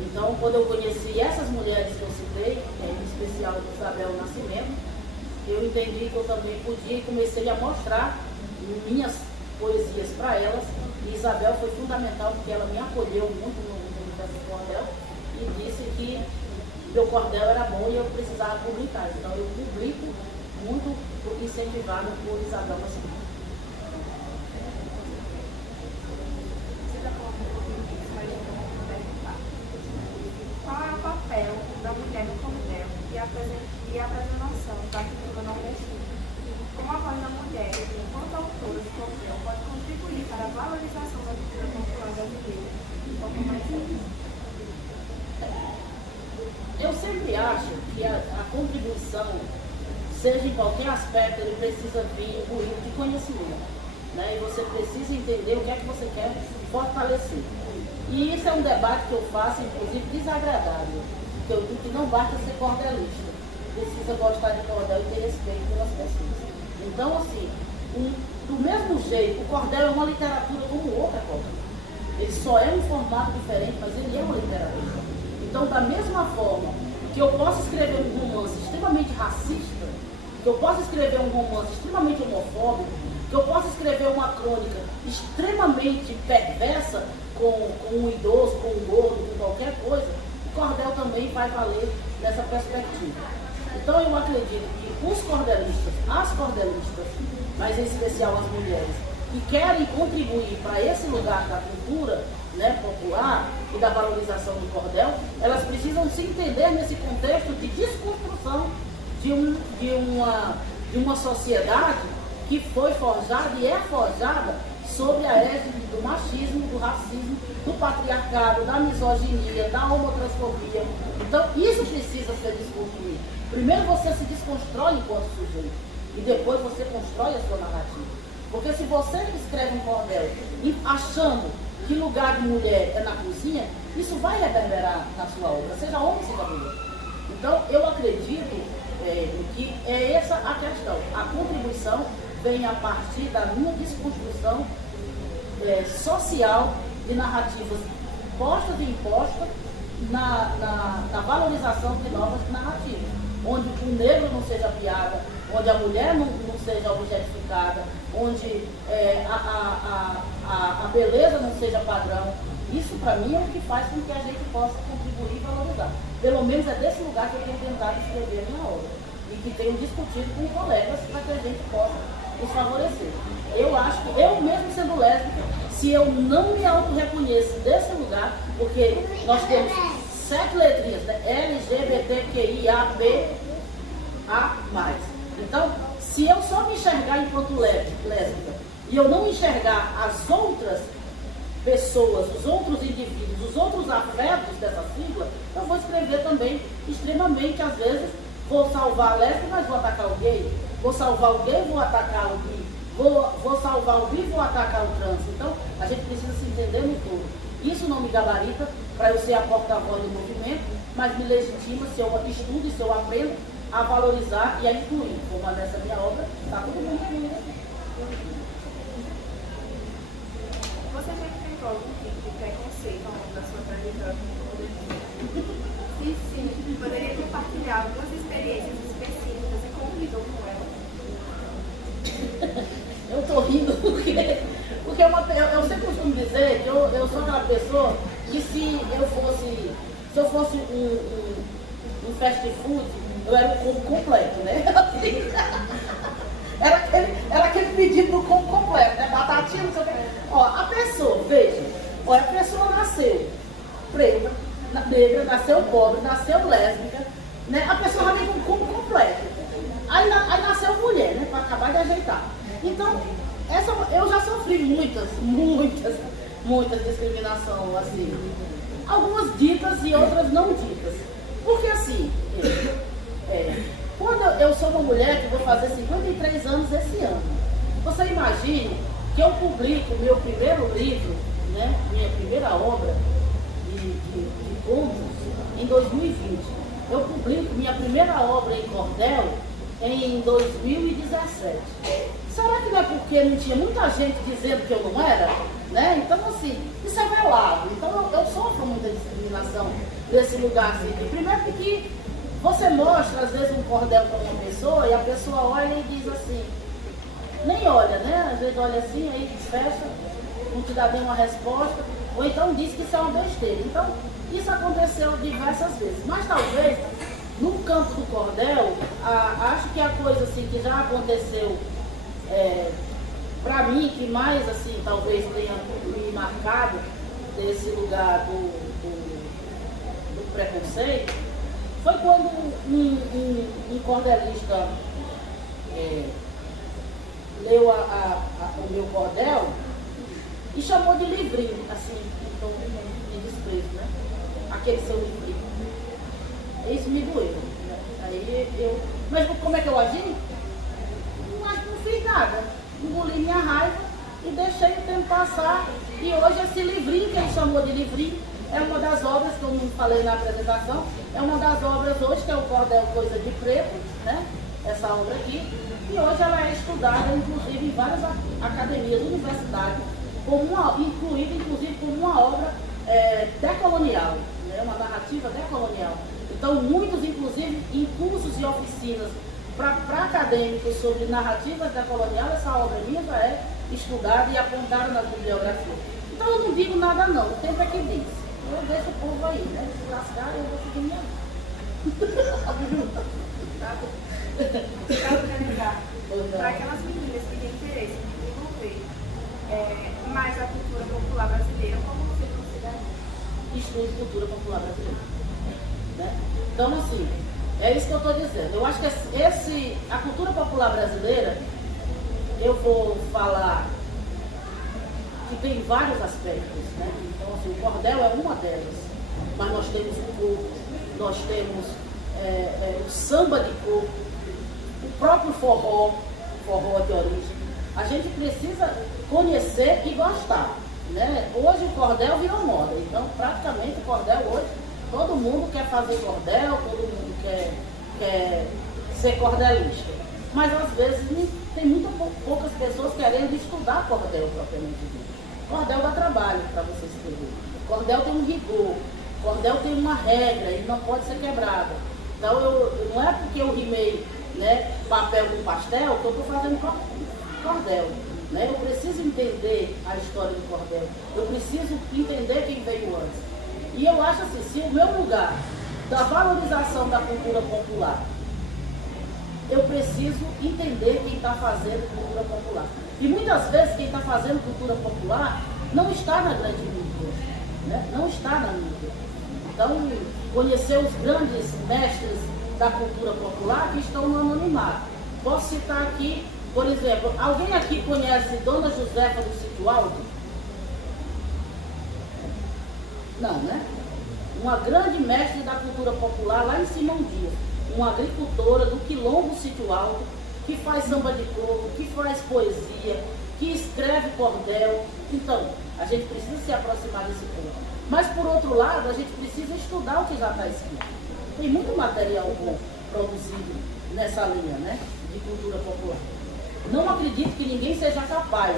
Então, quando eu conheci essas mulheres que eu citei, em especial a Isabel Nascimento, eu entendi que eu também podia e comecei a mostrar minhas poesias para elas. E Isabel foi fundamental porque ela me acolheu muito no universo do cordel e disse que meu cordel era bom e eu precisava publicar. Então eu publico muito incentivado por Isabel Nascimento. Qual é o papel da mulher no cordel e a apresentação da cultura nordestina? Como a voz da mulher, enquanto autora de cordel, pode contribuir para a valorização da cultura popular brasileira de forma mais ampla? Eu sempre acho que a contribuição, seja em qualquer aspecto, ele precisa vir imbuído de conhecimento. Né? E você precisa entender o que é que você quer fortalecer. E isso é um debate que eu faço, inclusive, desagradável. Que eu digo que não basta ser cordelista. Precisa gostar de cordel e ter respeito pelas pessoas. Então, assim, do mesmo jeito, o cordel é uma literatura como outra qualquer. Ele só é um formato diferente, mas ele é uma literatura. Então, da mesma forma que eu posso escrever um romance extremamente racista, que eu posso escrever um romance extremamente homofóbico, que eu posso escrever uma crônica extremamente perversa com um idoso, com um gordo, com qualquer coisa, o cordel também vai valer nessa perspectiva. Então eu acredito que os cordelistas, as cordelistas, mas em especial as mulheres, que querem contribuir para esse lugar da cultura, né, popular e da valorização do cordel, elas precisam se entender nesse contexto de desconstrução de uma sociedade que foi forjada e é forjada sob a égide do machismo, do racismo, do patriarcado, da misoginia, da homotransfobia. Então, isso precisa ser desconstruído. Primeiro você se desconstrói enquanto sujeito e depois você constrói a sua narrativa. Porque se você escreve um cordel achando que lugar de mulher é na cozinha, isso vai reverberar na sua obra, seja homem, seja mulher. Então, eu acredito que é essa a questão. A contribuição vem a partir da minha desconstrução social de narrativas postas e impostas na valorização de novas narrativas, onde o negro não seja piada, onde a mulher não seja objetificada, onde a beleza não seja padrão. Isso, para mim, é o que faz com que a gente possa contribuir e valorizar. Pelo menos é desse lugar que eu tenho tentado escrever a minha obra e que tenho discutido com colegas para que a gente possa nos favorecer. Eu acho que eu mesmo sendo lésbica, se eu não me auto-reconheço desse lugar, porque nós temos 7 letrinhas, né? LGBTQIAPA+. Então, se eu só me enxergar enquanto lésbica e eu não enxergar as outras pessoas, os outros indivíduos, os outros afetos dessa sigla, eu vou escrever também extremamente, às vezes, vou salvar a lésbica, mas vou atacar o gay, vou salvar o gay, vou atacar o bi, vou salvar o bi, vou atacar o trans. Então, a gente precisa se entender no todo. Isso não me gabarita para eu ser a porta-voz do movimento, mas me legitima se eu estudo e se eu aprendo a valorizar e a incluir. Como nessa minha obra, está todo mundo incluído aqui. Você já enfrentou algum tipo de preconceito ao longo da sua trajetória como coletivo? E sim, poderia compartilhar algumas experiências específicas e como lidou com elas? Eu estou rindo porque eu sempre costumo dizer que eu sou aquela pessoa que se eu fosse um fast food, eu era um combo completo, né? Era aquele pedido do combo completo, né? Batatinha, não sei o que. Ó, a pessoa, veja, a pessoa nasceu preta, negra, nasceu pobre, nasceu lésbica, né? A pessoa já vem com o combo completo. Aí nasceu mulher, né? Para acabar de ajeitar. Então, eu já sofri muitas discriminações, assim. Algumas ditas e outras não ditas. Porque assim, quando eu sou uma mulher que vou fazer 53 anos esse ano, você imagine que eu publico meu primeiro livro, né, minha primeira obra de contos em 2020. Eu publico minha primeira obra em cordel em 2017. Será que não é porque não tinha muita gente dizendo que eu não era? Né? Então, assim, isso é velado. Então, eu sofro muita discriminação nesse lugar. Assim. Primeiro porque você mostra, às vezes, um cordel para uma pessoa e a pessoa olha e diz assim, nem olha, né? Às vezes olha assim, aí fecha, não te dá nenhuma resposta, ou então diz que isso é uma besteira. Então, isso aconteceu diversas vezes. Mas talvez, no campo do cordel, acho que a coisa assim, que já aconteceu para mim, que mais assim, talvez tenha me marcado desse lugar do preconceito, foi quando um cordelista leu o meu cordel e chamou de livrinho, assim, então, de desprezo, né? Aquele seu livrinho. Isso me doeu. Né? Aí mas como é que eu agi? Não fiz nada. Engoli minha raiva e deixei o tempo passar. E hoje esse livrinho, que ele chamou de livrinho, é uma das obras, que eu não falei na apresentação, é uma das obras hoje, que é o Cordel Coisa de Preto, né? Essa obra aqui. E hoje ela é estudada, inclusive, em várias academias, universidades, incluída, inclusive, como uma obra decolonial, né? Uma narrativa decolonial. Então, muitos, inclusive, em cursos e oficinas para acadêmicos sobre narrativas decoloniais, essa obra minha já é estudada e apontada na bibliografia. Então, eu não digo nada não, o tempo é que diz. Eu deixo o povo aí, né? Se lascar, eu vou seguir minha vida. Para organizar, para aquelas meninas que têm interesse em desenvolver mais a cultura popular brasileira, como você considera? Estudo cultura popular brasileira. Né? Então, assim, é isso que eu estou dizendo. Eu acho que a cultura popular brasileira, eu vou falar que tem vários aspectos, né? Então, assim, o cordel é uma delas, mas nós temos o coco, nós temos o samba de coco, o próprio forró de origem. A gente precisa conhecer e gostar, né? Hoje o cordel virou moda, então praticamente o cordel hoje, todo mundo quer fazer cordel, todo mundo quer ser cordelista. Mas às vezes tem muito poucas pessoas querendo estudar cordel propriamente dito. Cordel dá trabalho para você escrever. Cordel tem um rigor, cordel tem uma regra e não pode ser quebrada. Então não é porque eu rimei, né, papel com pastel que eu estou fazendo cordel. Né? Eu preciso entender a história do cordel. Eu preciso entender quem veio antes. E eu acho assim, se o meu lugar da valorização da cultura popular, eu preciso entender quem está fazendo cultura popular. E muitas vezes quem está fazendo cultura popular não está na grande mídia, né? Não está na mídia. Então, conhecer os grandes mestres da cultura popular que estão no anonimato. Posso citar aqui, por exemplo, alguém aqui conhece Dona Josefa do Sítio Alto? Não, né? Uma grande mestre da cultura popular lá em Simão Dias, uma agricultora do Quilombo Sítio Alto, que faz samba de coco, que faz poesia, que escreve cordel. Então, a gente precisa se aproximar desse ponto. Mas, por outro lado, a gente precisa estudar o que já está escrito. Tem muito material bom produzido nessa linha, né, de cultura popular. Não acredito que ninguém seja capaz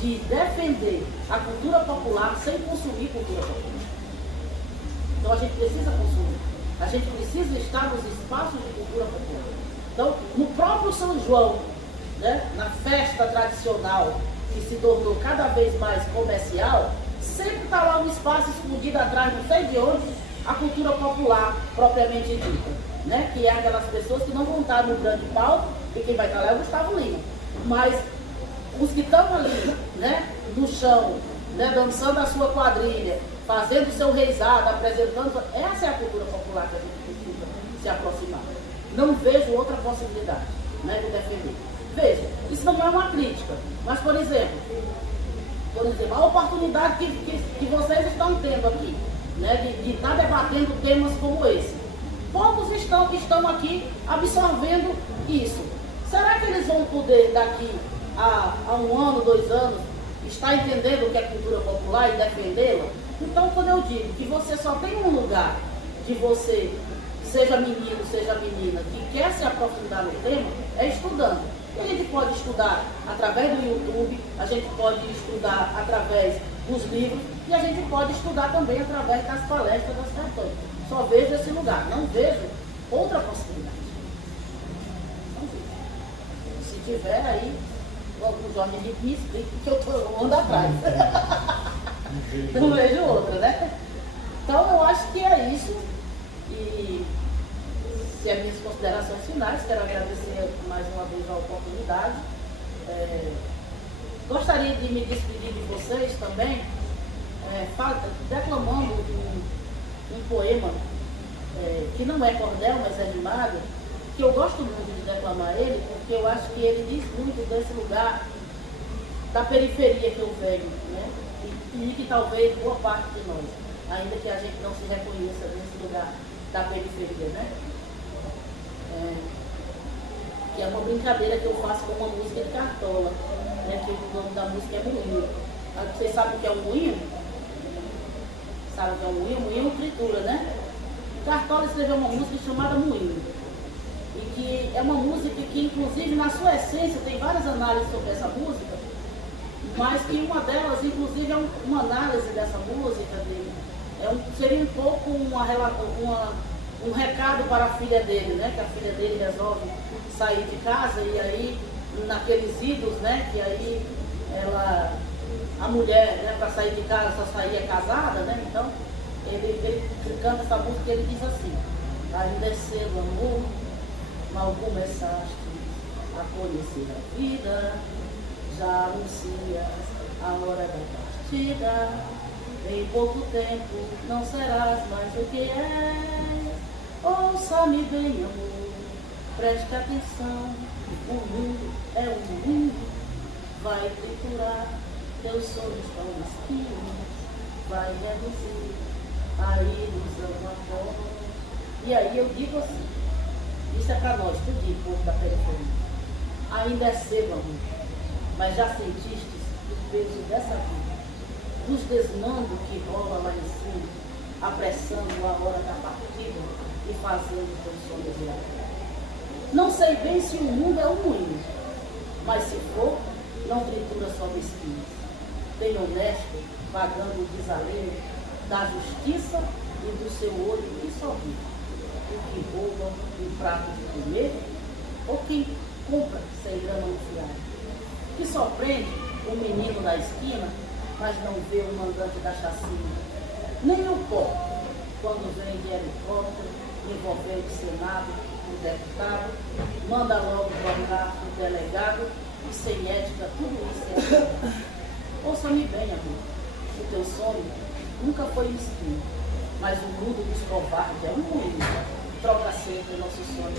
de defender a cultura popular sem consumir cultura popular. Então, a gente precisa consumir. A gente precisa estar nos espaços de cultura popular. Então, no próprio São João, né, na festa tradicional, que se tornou cada vez mais comercial, sempre está lá um espaço escondido atrás, não sei de onde, a cultura popular propriamente dita, né? Que é aquelas pessoas que não vão estar no grande palco, e quem vai estar lá é o Gustavo Lima. Mas os que estão ali, né, no chão, né, dançando a sua quadrilha, fazendo o seu reizado, apresentando, essa é a cultura popular que a gente precisa se aproximar. Não vejo outra possibilidade, né, de defender. Veja, isso não é uma crítica, mas, por exemplo, a oportunidade que vocês estão tendo aqui, né, de estar debatendo temas como esse. Poucos estão aqui absorvendo isso. Será que eles vão poder, daqui a 1 ano, 2 anos, estar entendendo o que é cultura popular e defendê-la? Então, quando eu digo que você só tem um lugar de você, seja menino, seja a menina, que quer se aprofundar no tema, é estudando. E a gente pode estudar através do YouTube, a gente pode estudar através dos livros e a gente pode estudar também através das palestras das católicas. Só vejo esse lugar, não vejo outra possibilidade. Não vejo. Se tiver aí, o Jorge Henrique me explica que eu estou andando atrás. Não vejo outra, né? Então eu acho que é isso. E se as minhas considerações finais, quero agradecer mais uma vez a oportunidade. Gostaria de me despedir de vocês também, declamando um poema que não é cordel, mas é rimado, que eu gosto muito de declamar ele, porque eu acho que ele diz muito desse lugar da periferia que eu venho, né? E que talvez boa parte de nós, ainda que a gente não se reconheça nesse lugar da periferia, né? Que é uma brincadeira que eu faço com uma música de Cartola, né? Que o nome da música é Moinho. Vocês sabem o que é um moinho? Sabe o que é um moinho? Moinho é uma tritura, né? Cartola escreveu uma música chamada Moinho. E que é uma música que, inclusive, na sua essência, tem várias análises sobre essa música, mas que uma delas, inclusive, é uma análise dessa música dele. Seria um pouco um recado para a filha dele, né? Que a filha dele resolve sair de casa e aí, naqueles idos, né? Que aí a mulher, né, para sair de casa só saía casada, né? Então, ele canta essa música e ele diz assim: ainda é cedo, amor, mal começaste a conhecer a vida, já anuncias a hora da partida. Em pouco tempo não serás mais o que és. Ouça-me bem, amor, preste atenção. O mundo é um mundo, vai triturar teus sonhos tão mesquinhos, vai reduzir a ilusão a voz. E aí eu digo assim, isso é para nós, tudo povo da periferia. Ainda é cedo, amor, mas já sentiste o peso dessa vida, dos desmandos que rola lá em cima, apressando a hora da partida e fazendo teu sonho virar. Não sei bem se o mundo é um moinho, mas se for, não tritura só mesquinhas. Tem honesto pagando o desalento da justiça e do seu olho que só vive. O que rouba um prato de comer, ou quem compra sem grama no fiado. Que só prende o menino na esquina, mas não vê o mandante da chacina. Nem o pó, quando vem de helicóptero, envolvendo o Senado, o deputado, manda logo tornar o delegado, e sem ética tudo isso é assim. Ouça-me bem, amor, o teu sonho nunca foi mesquinho, mas o mundo dos covardes é um moinho, troca sempre nosso sonho.